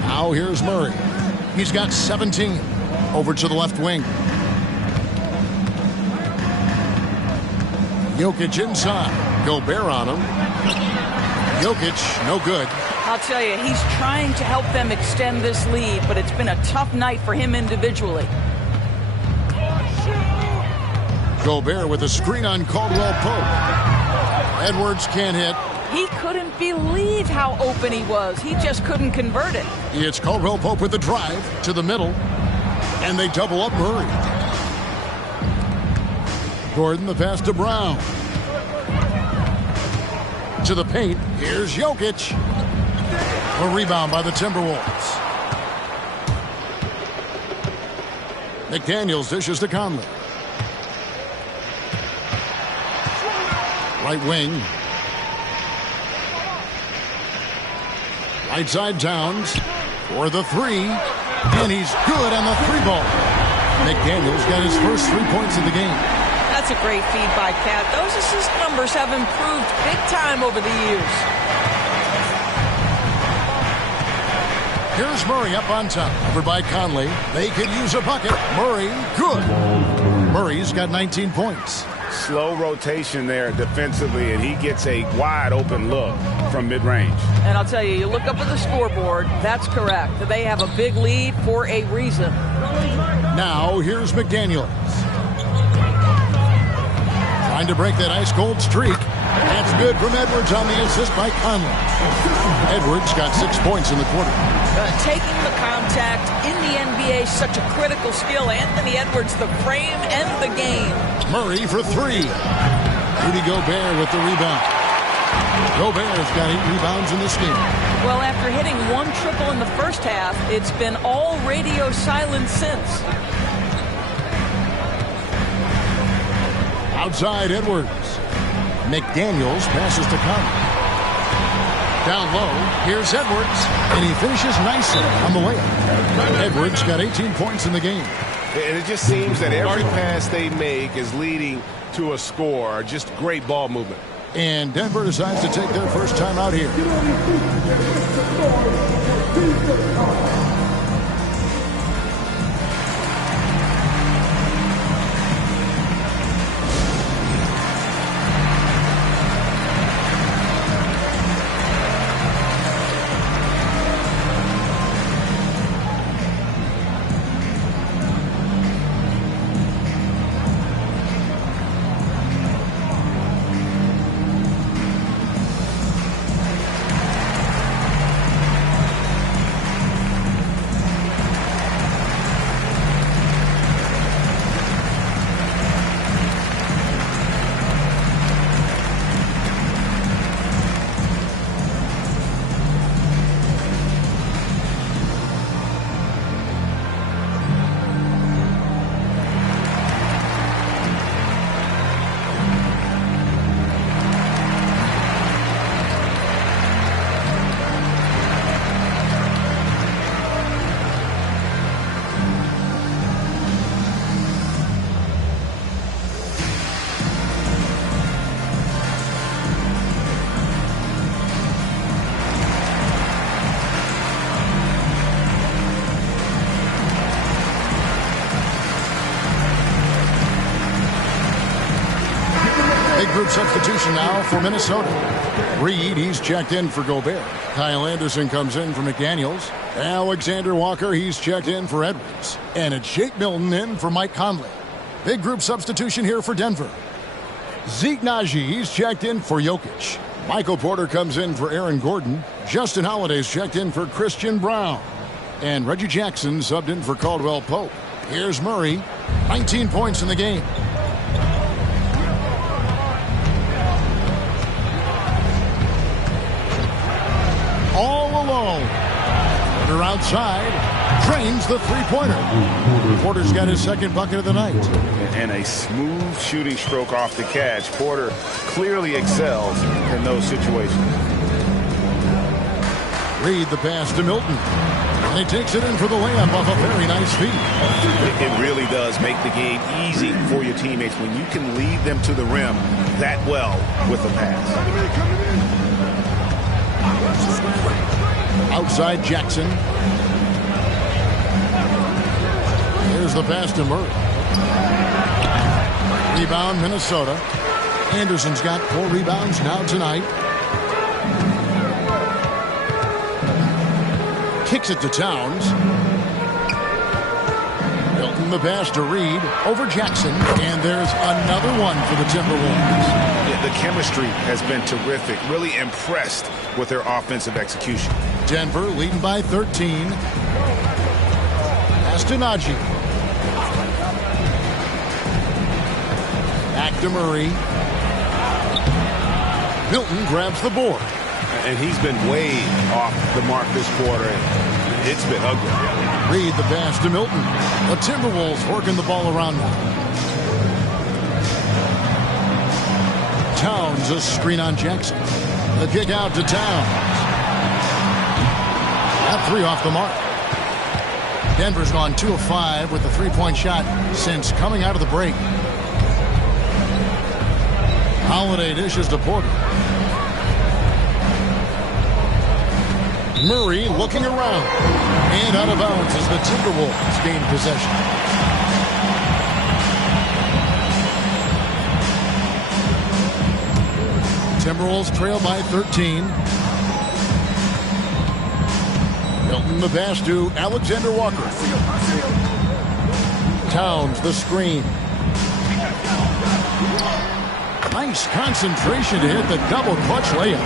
Now here's Murray. He's got 17. Over to the left wing. Jokic inside. Gobert on him. Jokic, no good. I'll tell you, he's trying to help them extend this lead, but it's been a tough night for him individually. Gobert with a screen on Caldwell Pope. Edwards can't hit. He couldn't believe how open he was. He just couldn't convert it. It's Caldwell Pope with the drive to the middle. And they double up Murray. Gordon, the pass to Brown. To the paint. Here's Jokic. A rebound by the Timberwolves. McDaniels dishes to Conley. Right wing. Right side Towns for the three. And he's good on the 3-ball. McDaniels got his first 3 points of the game. That's a great feed by Cat. Those assist numbers have improved big time over the years. Here's Murray up on top. Covered by Conley. They could use a bucket. Murray, good. Murray's got 19 points. Slow rotation there defensively, and he gets a wide open look from mid-range. And I'll tell you, you look up at the scoreboard, that's correct. They have a big lead for a reason. Now, here's McDaniels. Trying to break that ice-cold streak. That's good from Edwards on the assist by Conley. Edwards got 6 points in the quarter. Taking the contact in the NBA is such a critical skill. Anthony Edwards, the frame and the game. Murray for 3. Rudy Gobert with the rebound. Gobert's got 8 rebounds in this game. Well, after hitting 1 triple in the first half, it's been all radio silent since. Outside Edwards. McDaniels passes to Conley. Down low, here's Edwards, and he finishes nicely on the layup. Edwards got 18 points in the game. And it just seems that every pass they make is leading to a score. Just great ball movement. And Denver decides to take their first time out here. Group substitution now for Minnesota. Reed, he's checked in for Gobert. Kyle Anderson comes in for McDaniels. Alexander Walker, he's checked in for Edwards. And it's Jake Milton in for Mike Conley. Big group substitution here for Denver. Zeke Naji, he's checked in for Jokic. Michael Porter comes in for Aaron Gordon. Justin Holiday's checked in for Christian Brown. And Reggie Jackson subbed in for Caldwell Pope. Here's Murray, 19 points in the game. All alone. Porter outside. Drains the three-pointer. Porter's got his second bucket of the night. And a smooth shooting stroke off the catch. Porter clearly excels in those situations. Reed the pass to Milton. And he takes it in for the layup off a very nice feed. It really does make the game easy for your teammates when you can lead them to the rim that well with a pass. Outside Jackson. Here's the pass to Murray. Rebound Minnesota. Anderson's got 4 rebounds now tonight. Kicks it to Towns. Milton the pass to Reed over Jackson. And there's another one for the Timberwolves. Yeah, the chemistry has been terrific. Really impressed with their offensive execution. Denver leading by 13. Pass to Najee. Back to Murray. Milton grabs the board. And he's been way off the mark this quarter. It's been ugly. Reed the pass to Milton. The Timberwolves working the ball around now. Towns a screen on Jackson. The kick out to Towns. That 3 off the mark. Denver's gone 2 of 5 with the 3-point shot since coming out of the break. Holiday dishes to Porter. Murray looking around. And out of bounds as the Timberwolves gain possession. Timberwolves trail by 13. Milton the pass to Alexander Walker. Towns the screen. Nice concentration to hit the double clutch layup.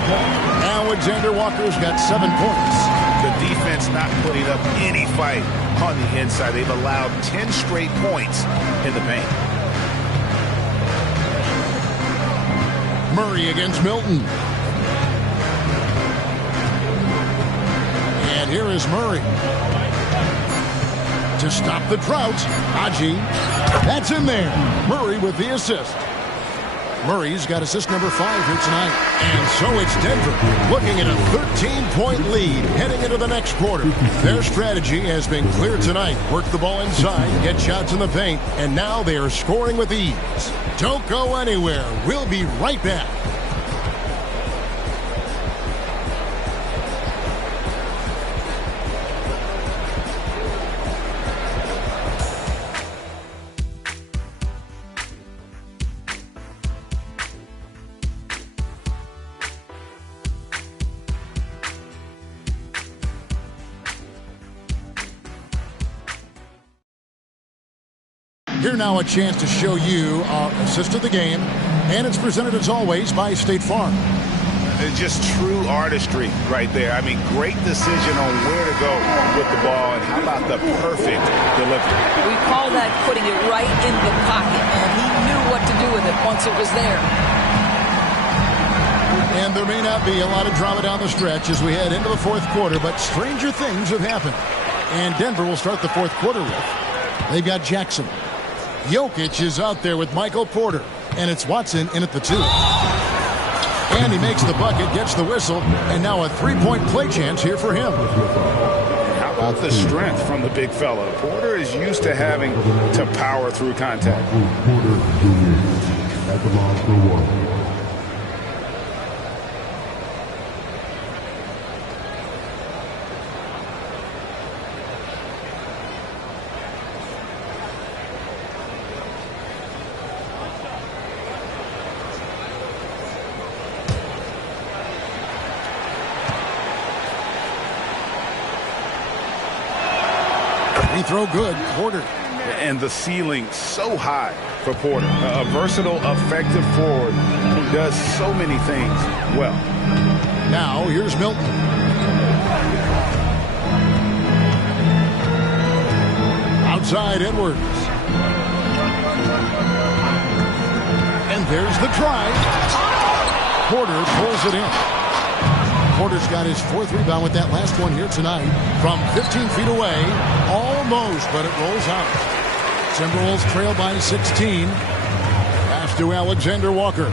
Alexander Walker's got 7 points. The defense not putting up any fight on the inside. They've allowed 10 straight points in the paint. Murray against Milton. And here is Murray. To stop the drought, Najee. That's in there. Murray with the assist. Murray's got assist number 5 here tonight. And so it's Denver looking at a 13-point lead heading into the next quarter. Their strategy has been clear tonight. Work the ball inside, get shots in the paint, and now they are scoring with ease. Don't go anywhere. We'll be right back. Here now a chance to show you our assist of the game, and it's presented as always by State Farm. It's just true artistry right there. I mean, great decision on where to go with the ball, and how about the perfect delivery? We call that putting it right in the pocket, and he knew what to do with it once it was there. And there may not be a lot of drama down the stretch as we head into the 4th quarter, but stranger things have happened. And Denver will start the 4th quarter with. They've got Jackson. Jokic is out there with Michael Porter, and it's Watson in at the 2. And he makes the bucket, gets the whistle, and now a 3-point play chance here for him. How about the strength from the big fella? Porter is used to having to power through contact. Free throw good, Porter. And the ceiling so high for Porter. A versatile, effective forward who does so many things well. Now, here's Milton. Outside Edwards. And there's the drive. Porter pulls it in. Porter's got his 4th rebound with that last one here tonight. From 15 feet away, almost, but it rolls out. Timberwolves trail by 16. Pass to Alexander Walker.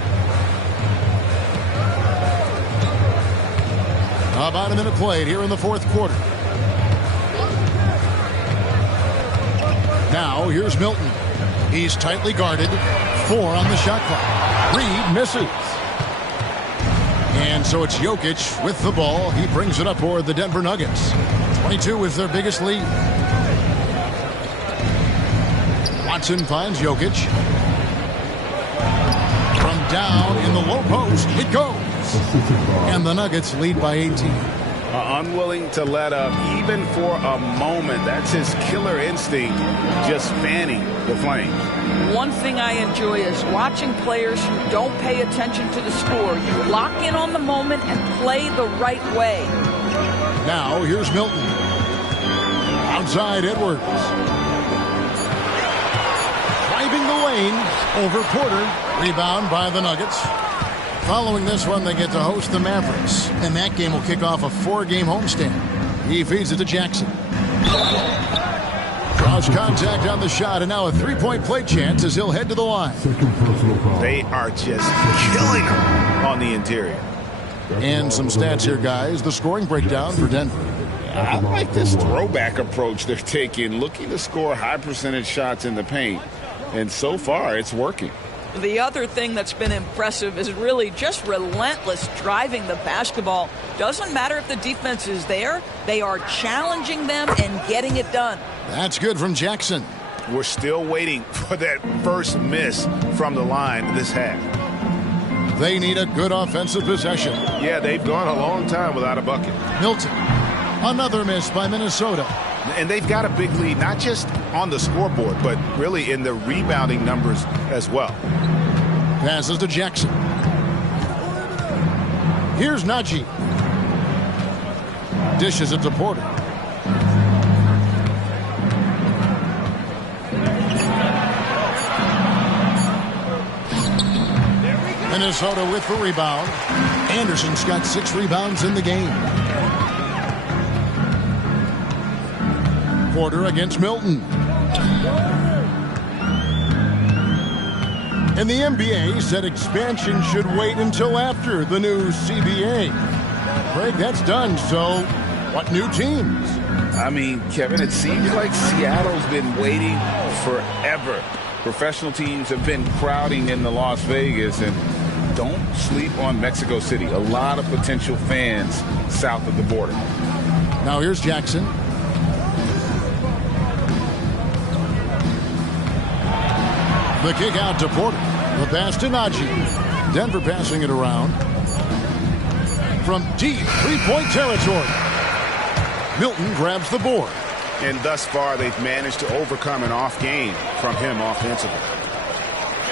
About a minute played here in the 4th quarter. Now, here's Milton. He's tightly guarded. 4 on the shot clock. Reed misses. And so it's Jokic with the ball. He brings it up for the Denver Nuggets. 22 is their biggest lead. Watson finds Jokic. From down in the low post, it goes. And the Nuggets lead by 18. Unwilling to let up even for a moment. That's his killer instinct, just fanning the flames. One thing I enjoy is watching players who don't pay attention to the score. You lock in on the moment and play the right way. Now here's Milton. Outside Edwards. Driving the lane over Porter. Rebound by the Nuggets. Following this one, they get to host the Mavericks, and that game will kick off a 4-game homestand. He feeds it to Jackson. Draws contact on the shot, and now a 3-point play chance as he'll head to the line. They are just killing him on the interior. And some stats here, guys. The scoring breakdown for Denver. I like this throwback approach they're taking, looking to score high percentage shots in the paint. And so far, it's working. The other thing that's been impressive is really just relentless driving the basketball. Doesn't matter if the defense is there. They are challenging them and getting it done. That's good from Jackson. We're still waiting for that first miss from the line this half. They need a good offensive possession. Yeah, they've gone a long time without a bucket. Milton. Another miss by Minnesota. And they've got a big lead, not just on the scoreboard, but really in the rebounding numbers as well. Passes to Jackson. Here's Najee. Dishes it to Porter. Minnesota with the rebound. Anderson's got 6 rebounds in the game. Porter against Milton. And the NBA said expansion should wait until after the new CBA. Craig, that's done, so what new teams? I mean, Kevin, it seems like Seattle's been waiting forever. Professional teams have been crowding in the Las Vegas, and don't sleep on Mexico City. A lot of potential fans south of the border. Now here's Jackson. The kick out to Porter. The pass to Najee. Denver passing it around. From deep 3-point territory. Milton grabs the board. And thus far, they've managed to overcome an off game from him offensively.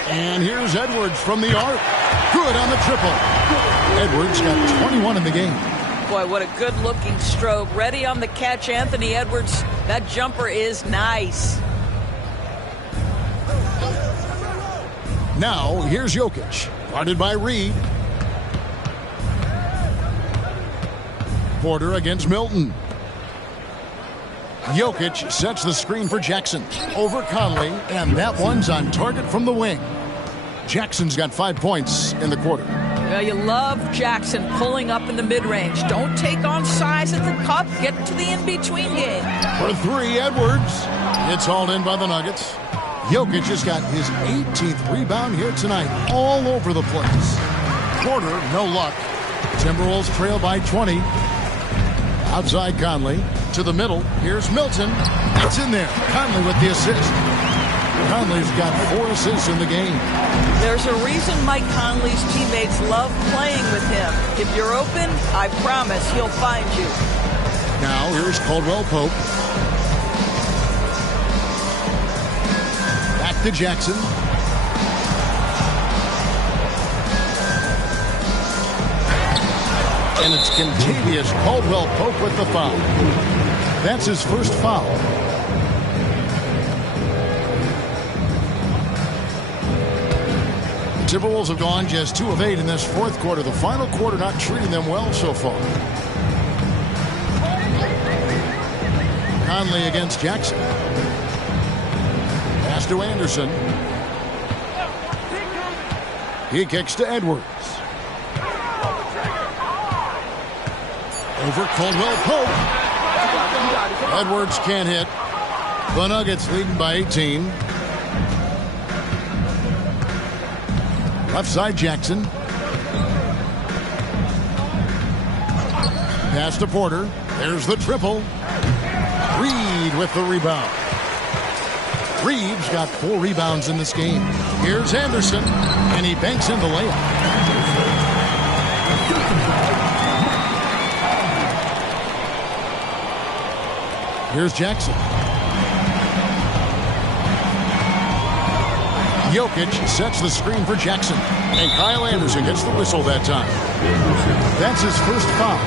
And here's Edwards from the arc. Good on the triple. Edwards got 21 in the game. Boy, what a good-looking stroke. Ready on the catch, Anthony Edwards. That jumper is nice. Now, here's Jokic. Guarded by Reed. Porter against Milton. Jokic sets the screen for Jackson. Over Conley, and that one's on target from the wing. Jackson's got 5 points in the quarter. Well, you love Jackson pulling up in the mid-range. Don't take on size at the cup. Get to the in-between game. For 3, Edwards. It's hauled in by the Nuggets. Jokic has got his 18th rebound here tonight, all over the place. Porter, no luck. Timberwolves trail by 20. Outside Conley. To the middle. Here's Milton. It's in there. Conley with the assist. Conley's got 4 assists in the game. There's a reason Mike Conley's teammates love playing with him. If you're open, I promise he'll find you. Now here's Caldwell Pope. Back to Jackson. And it's Kentavious Caldwell Pope with the foul. That's his first foul. Timberwolves have gone just 2 of 8 in this fourth quarter. The final quarter not treating them well so far. Conley against Jackson. Pass to Anderson. He kicks to Edwards. Over Caldwell Pope. Edwards can't hit. The Nuggets leading by 18. Left side Jackson. Pass to Porter. There's the triple. Reed with the rebound. Reed's got 4 rebounds in this game. Here's Anderson, and he banks in the layup. Here's Jackson. Jokic sets the screen for Jackson. And Kyle Anderson gets the whistle that time. That's his first foul.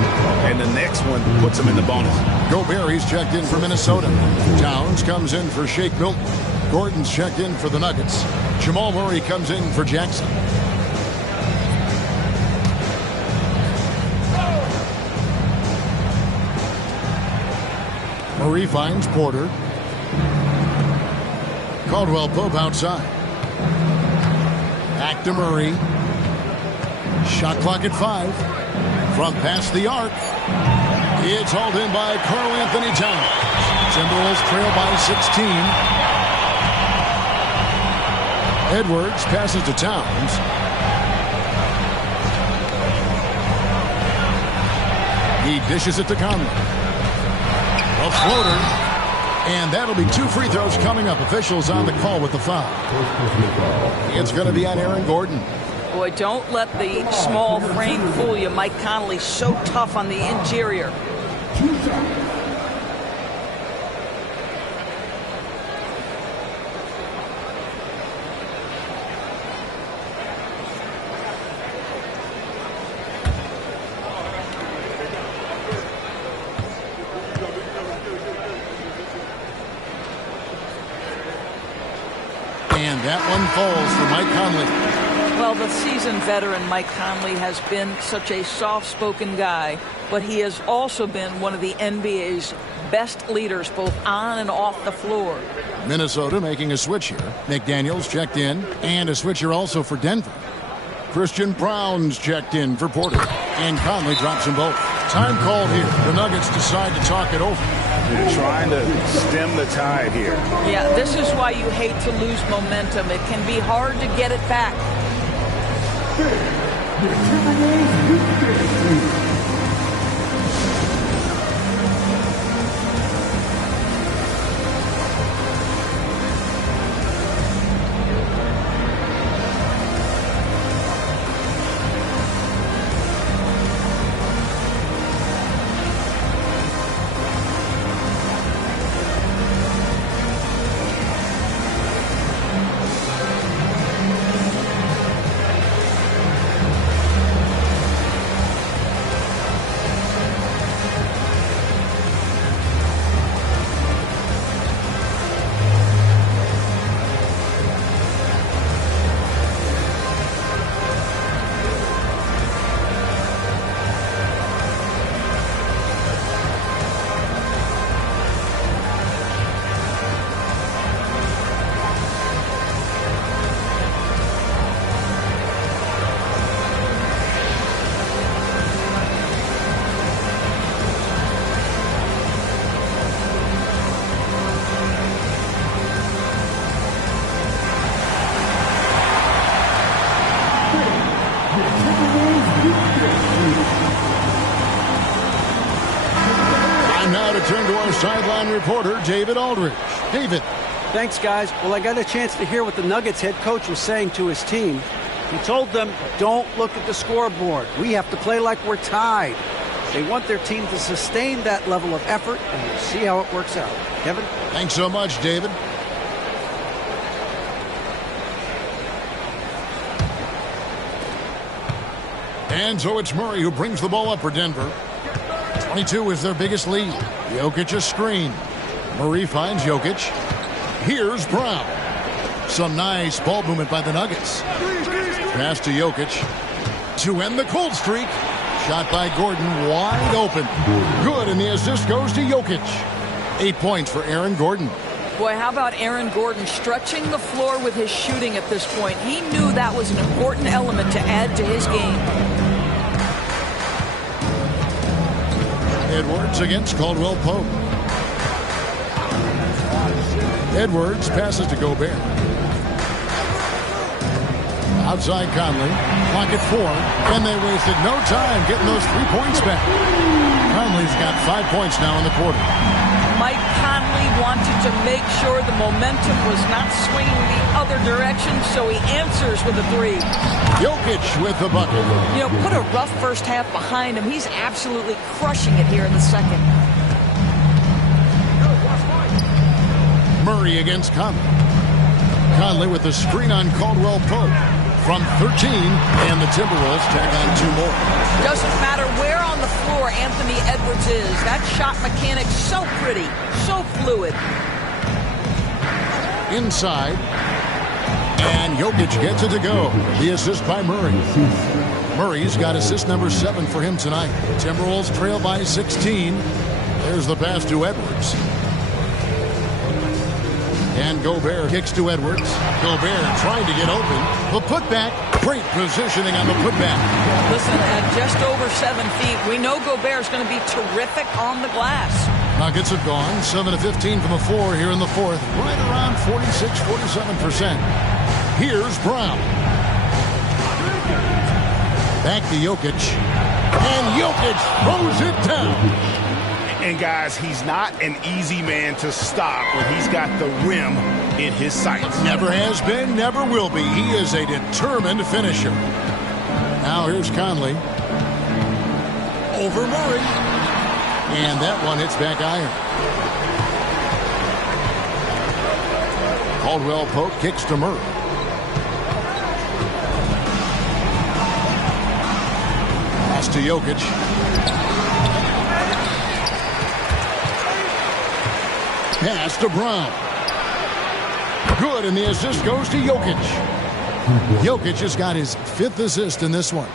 And the next one puts him in the bonus. Gobert, he's checked in for Minnesota. Towns comes in for Shake Milton. Gordon's checked in for the Nuggets. Jamal Murray comes in for Jackson. Murray finds Porter. Caldwell Pope outside. Back to Murray. Shot clock at 5. From past the arc. It's hauled in by Karl Anthony Towns. Timberwolves trail by 16. Edwards passes to Towns. He dishes it to Conley. A floater. And that'll be 2 free throws coming up. Officials on the call with the foul. It's going to be on Aaron Gordon. Boy, don't let the small frame fool you. Mike Conley so tough on the interior. And that one falls for Mike Conley. Well, the seasoned veteran Mike Conley has been such a soft-spoken guy, but he has also been one of the NBA's best leaders, both on and off the floor. Minnesota making a switch here. McDaniels checked in, and a switch here also for Denver. Christian Brown's checked in for Porter, and Conley drops them both. Time called here. The Nuggets decide to talk it over. They're trying to stem the tide here. Yeah, this is why you hate to lose momentum. It can be hard to get it back. Turn to our sideline reporter, David Aldridge. David. Thanks, guys. Well, I got a chance to hear what the Nuggets head coach was saying to his team. He told them, don't look at the scoreboard. We have to play like we're tied. They want their team to sustain that level of effort, and we'll see how it works out. Kevin? Thanks so much, David. And so it's Murray who brings the ball up for Denver. 22 is their biggest lead. Jokic a screen. Murray finds Jokic. Here's Brown. Some nice ball movement by the Nuggets. Pass to Jokic to end the cold streak. Shot by Gordon, wide open. Good, and the assist goes to Jokic. 8 points for Aaron Gordon. Boy, how about Aaron Gordon stretching the floor with his shooting at this point? He knew that was an important element to add to his game. Edwards against Caldwell Pope. Edwards passes to Gobert. Outside Conley. Clock at 4. And they wasted no time getting those 3 points back. Conley's got 5 points now in the quarter. Mike Conley wanted to make sure the momentum was not swinging the other direction, so he answers with a 3. Jokic with the bucket. You know, put a rough first half behind him. He's absolutely crushing it here in the second. Murray against Conley. Conley with the screen on Caldwell Pope. From 13, and the Timberwolves tack on 2 more. Doesn't matter where on the floor Anthony Edwards is. That shot mechanic so pretty, so fluid. Inside. And Jokic gets it to go. The assist by Murray. Murray's got assist number 7 for him tonight. Timberwolves trail by 16. There's the pass to Edwards. And Gobert kicks to Edwards. Gobert trying to get open. The putback. Great positioning on the putback. Listen, at just over 7 feet, we know Gobert's going to be terrific on the glass. Nuggets have gone 7 of 15 from the floor here in the fourth. Right around 46-47%. Here's Brown. Back to Jokic. And Jokic throws it down. And guys, he's not an easy man to stop when he's got the rim in his sights. Never has been, never will be. He is a determined finisher. Now here's Conley. Over Murray. And that one hits back iron. Caldwell Pope kicks to Murray. Pass to Jokic. Pass to Brown. Good, and the assist goes to Jokic. Jokic has got his 5th assist in this one.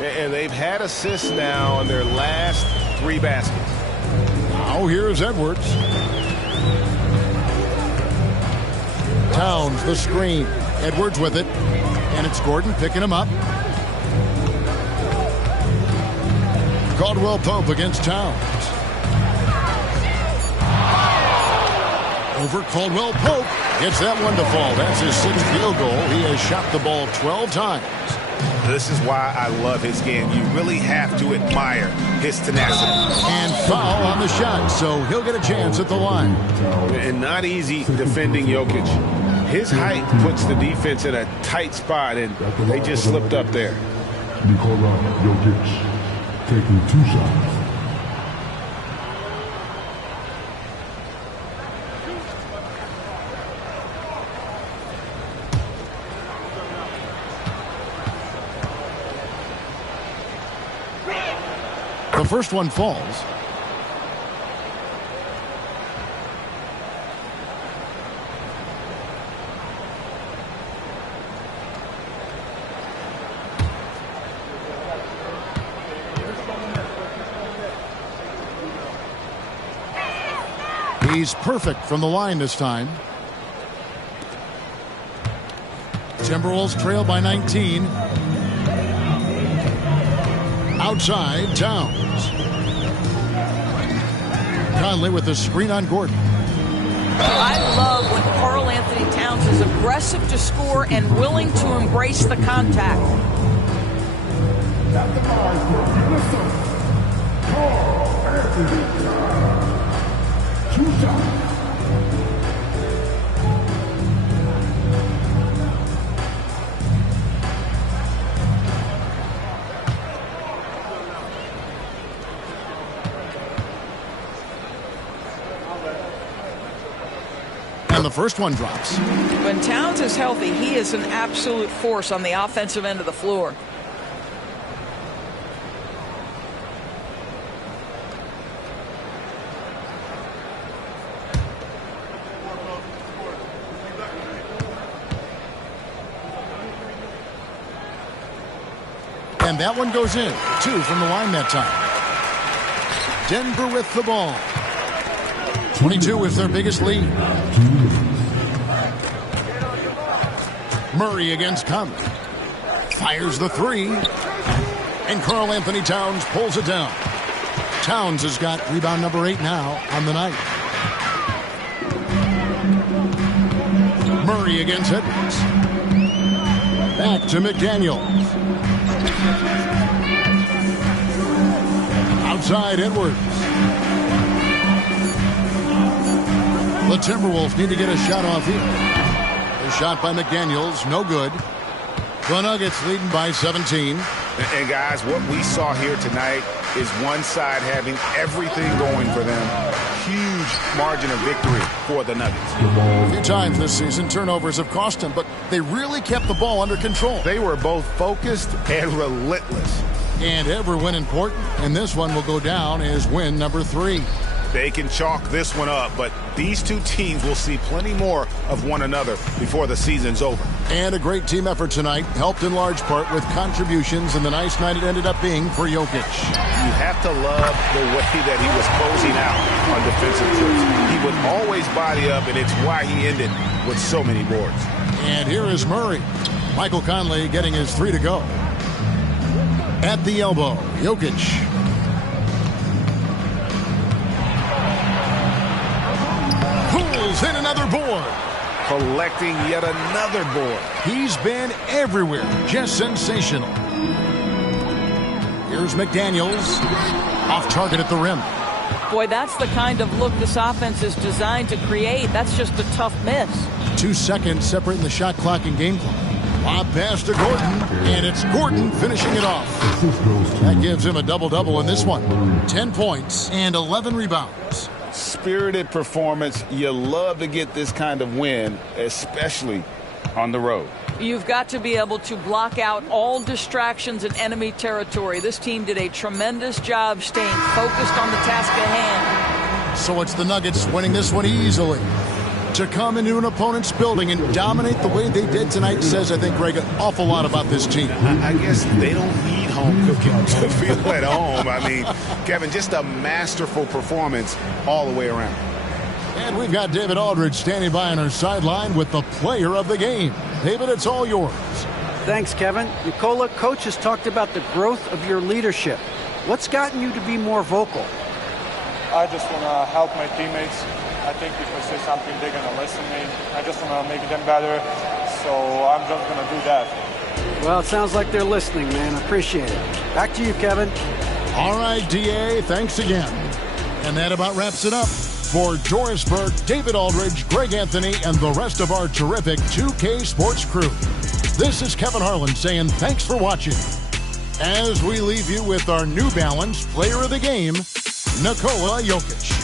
And they've had assists now in their last 3 baskets. Now here's Edwards. Towns the screen. Edwards with it. And it's Gordon picking him up. Caldwell Pope against Towns. Over Caldwell Pope. Gets that one to fall. That's his 6th field goal. He has shot the ball 12 times. This is why I love his game. You really have to admire his tenacity. And foul on the shot, so he'll get a chance at the line. And not easy defending Jokic. His height puts the defense in a tight spot, and they just slipped up there. Nikola Jokic taking 2 shots. The first one falls. He's perfect from the line this time. Timberwolves trail by 19. Outside, Towns. Conley with the screen on Gordon. I love when Karl Anthony Towns is aggressive to score and willing to embrace the contact. And the first one drops. When Towns is healthy, he is an absolute force on the offensive end of the floor. And that one goes in. 2 from the line that time. Denver with the ball. 22 is their biggest lead. Murray against Conley. Fires the 3. And Karl Anthony Towns pulls it down. Towns has got rebound number 8 now on the night. Murray against Edwards. Back to McDaniels. Outside Edwards. The Timberwolves need to get a shot off here. The shot by McDaniels, no good. The Nuggets leading by 17. And guys, what we saw here tonight is one side having everything going for them. Huge margin of victory for the Nuggets. A few times this season, turnovers have cost them, but they really kept the ball under control. They were both focused and relentless. And every win important, and this one will go down as win number 3. They can chalk this one up, but these two teams will see plenty more of one another before the season's over. And a great team effort tonight, helped in large part with contributions, and the nice night it ended up being for Jokic. You have to love the way that he was closing out on defensive trips. He would always body up, and it's why he ended with so many boards. And here is Murray. Michael Conley getting his 3 to go. At the elbow, Jokic. Pulls in another board. Collecting yet another board. He's been everywhere. Just sensational. Here's McDaniels. Off target at the rim. Boy, that's the kind of look this offense is designed to create. That's just a tough miss. 2 seconds separating the shot clock and game clock. Lob pass to Gordon, and it's Gordon finishing it off. That gives him a double-double in this one. 10 points and 11 rebounds. Spirited performance. You love to get this kind of win, especially on the road. You've got to be able to block out all distractions in enemy territory. This team did a tremendous job staying focused on the task at hand. So it's the Nuggets winning this one easily. To come into an opponent's building and dominate the way they did tonight says, I think, Greg, an awful lot about this team. I guess they don't need home cooking to feel at home. I mean, Kevin, just a masterful performance all the way around. And we've got David Aldridge standing by on our sideline with the player of the game. David, it's all yours. Thanks, Kevin. Nikola, coach has talked about the growth of your leadership. What's gotten you to be more vocal? I just want to help my teammates. I think if I say something, they're going to listen to me. I just want to make them better, so I'm just going to do that. Well, it sounds like they're listening, man. I appreciate it. Back to you, Kevin. All right, D.A., thanks again. And that about wraps it up. For Doris Burke, David Aldridge, Greg Anthony, and the rest of our terrific 2K Sports crew, this is Kevin Harlan saying thanks for watching. As we leave you with our New Balance Player of the Game, Nikola Jokic.